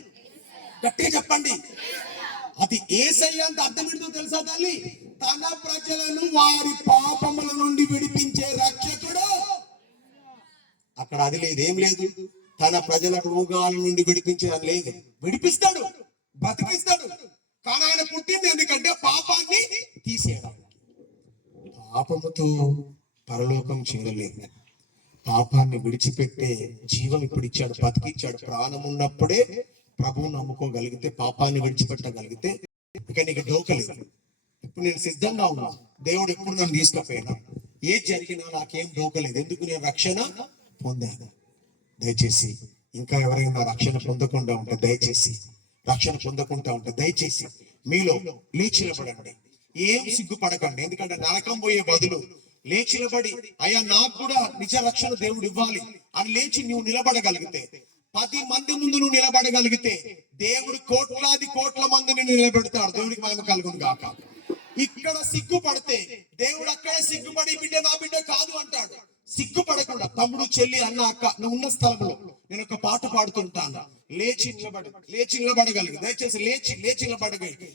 గట్టిగా చెప్పండి. అది యేసయ్య అంటే అర్థం ఏంటో తెలుసా తల్లి? తన ప్రజలను వారి పాపముల నుండి విడిపించే రక్షకుడు. అక్కడ అది లేదు, ఏం లేదు. తన ప్రజల రోగాల నుండి విడిపించడం లేదు. విడిపిస్తాడు, బతికిస్తాడు. కానీ ఆయన పుట్టింది ఎందుకంటే పాపాన్ని తీసేయడానికి. పాపముతో పరలోకం చేరలేదు. పాపాన్ని విడిచిపెట్టే జీవం ఇప్పుడు ఇచ్చాడు, బతికిచ్చాడు. ప్రాణం ఉన్నప్పుడే ప్రభువు నమ్ముకోగలిగితే, పాపాన్ని విడిచిపెట్టగలిగితే ఇక నీకు డోకలేదు. ఇప్పుడు నేను సిద్ధంగా ఉన్నా. దేవుడు ఎప్పుడు నన్ను తీసుకపోయినా, ఏది జరిగినా నాకేం డోకలేదు. ఎందుకు? నేను రక్షణ పొందాను. దయచేసి ఇంకా ఎవరైనా రక్షణ పొందకుండా ఉంటే దయచేసి, రక్షణ పొందకుండా ఉంటే దయచేసి మీలో లేచి నిలబడండి. ఏం సిగ్గుపడకండి. ఎందుకంటే నరకం పోయే బదులు లేచి నిలబడి, అయ్యా నాకు కూడా నిజ రక్షణ దేవుడు ఇవ్వాలి అని లేచి నువ్వు నిలబడగలిగితే, 10 మంది ముందు నువ్వు నిలబడగలిగితే దేవుడు కోట్లాది కోట్ల మందిని నిలబెడతాడు. దేవుడికి మహిమ కలుగును గాక. ఇక్కడ సిగ్గుపడితే దేవుడు అక్కడ సిగ్గుపడి బిడ్డ నా బిడ్డ కాదు అంటాడు. సిగ్గుపడకుండా తమ్ముడు, చెల్లి, అన్న, అక్క, నువ్వు ఉన్న స్థలంలో నేను ఒక పాట పాడుతుంటాను. లేచి నిలబడగలిగి దయచేసి లేచి నిలబడగలిగి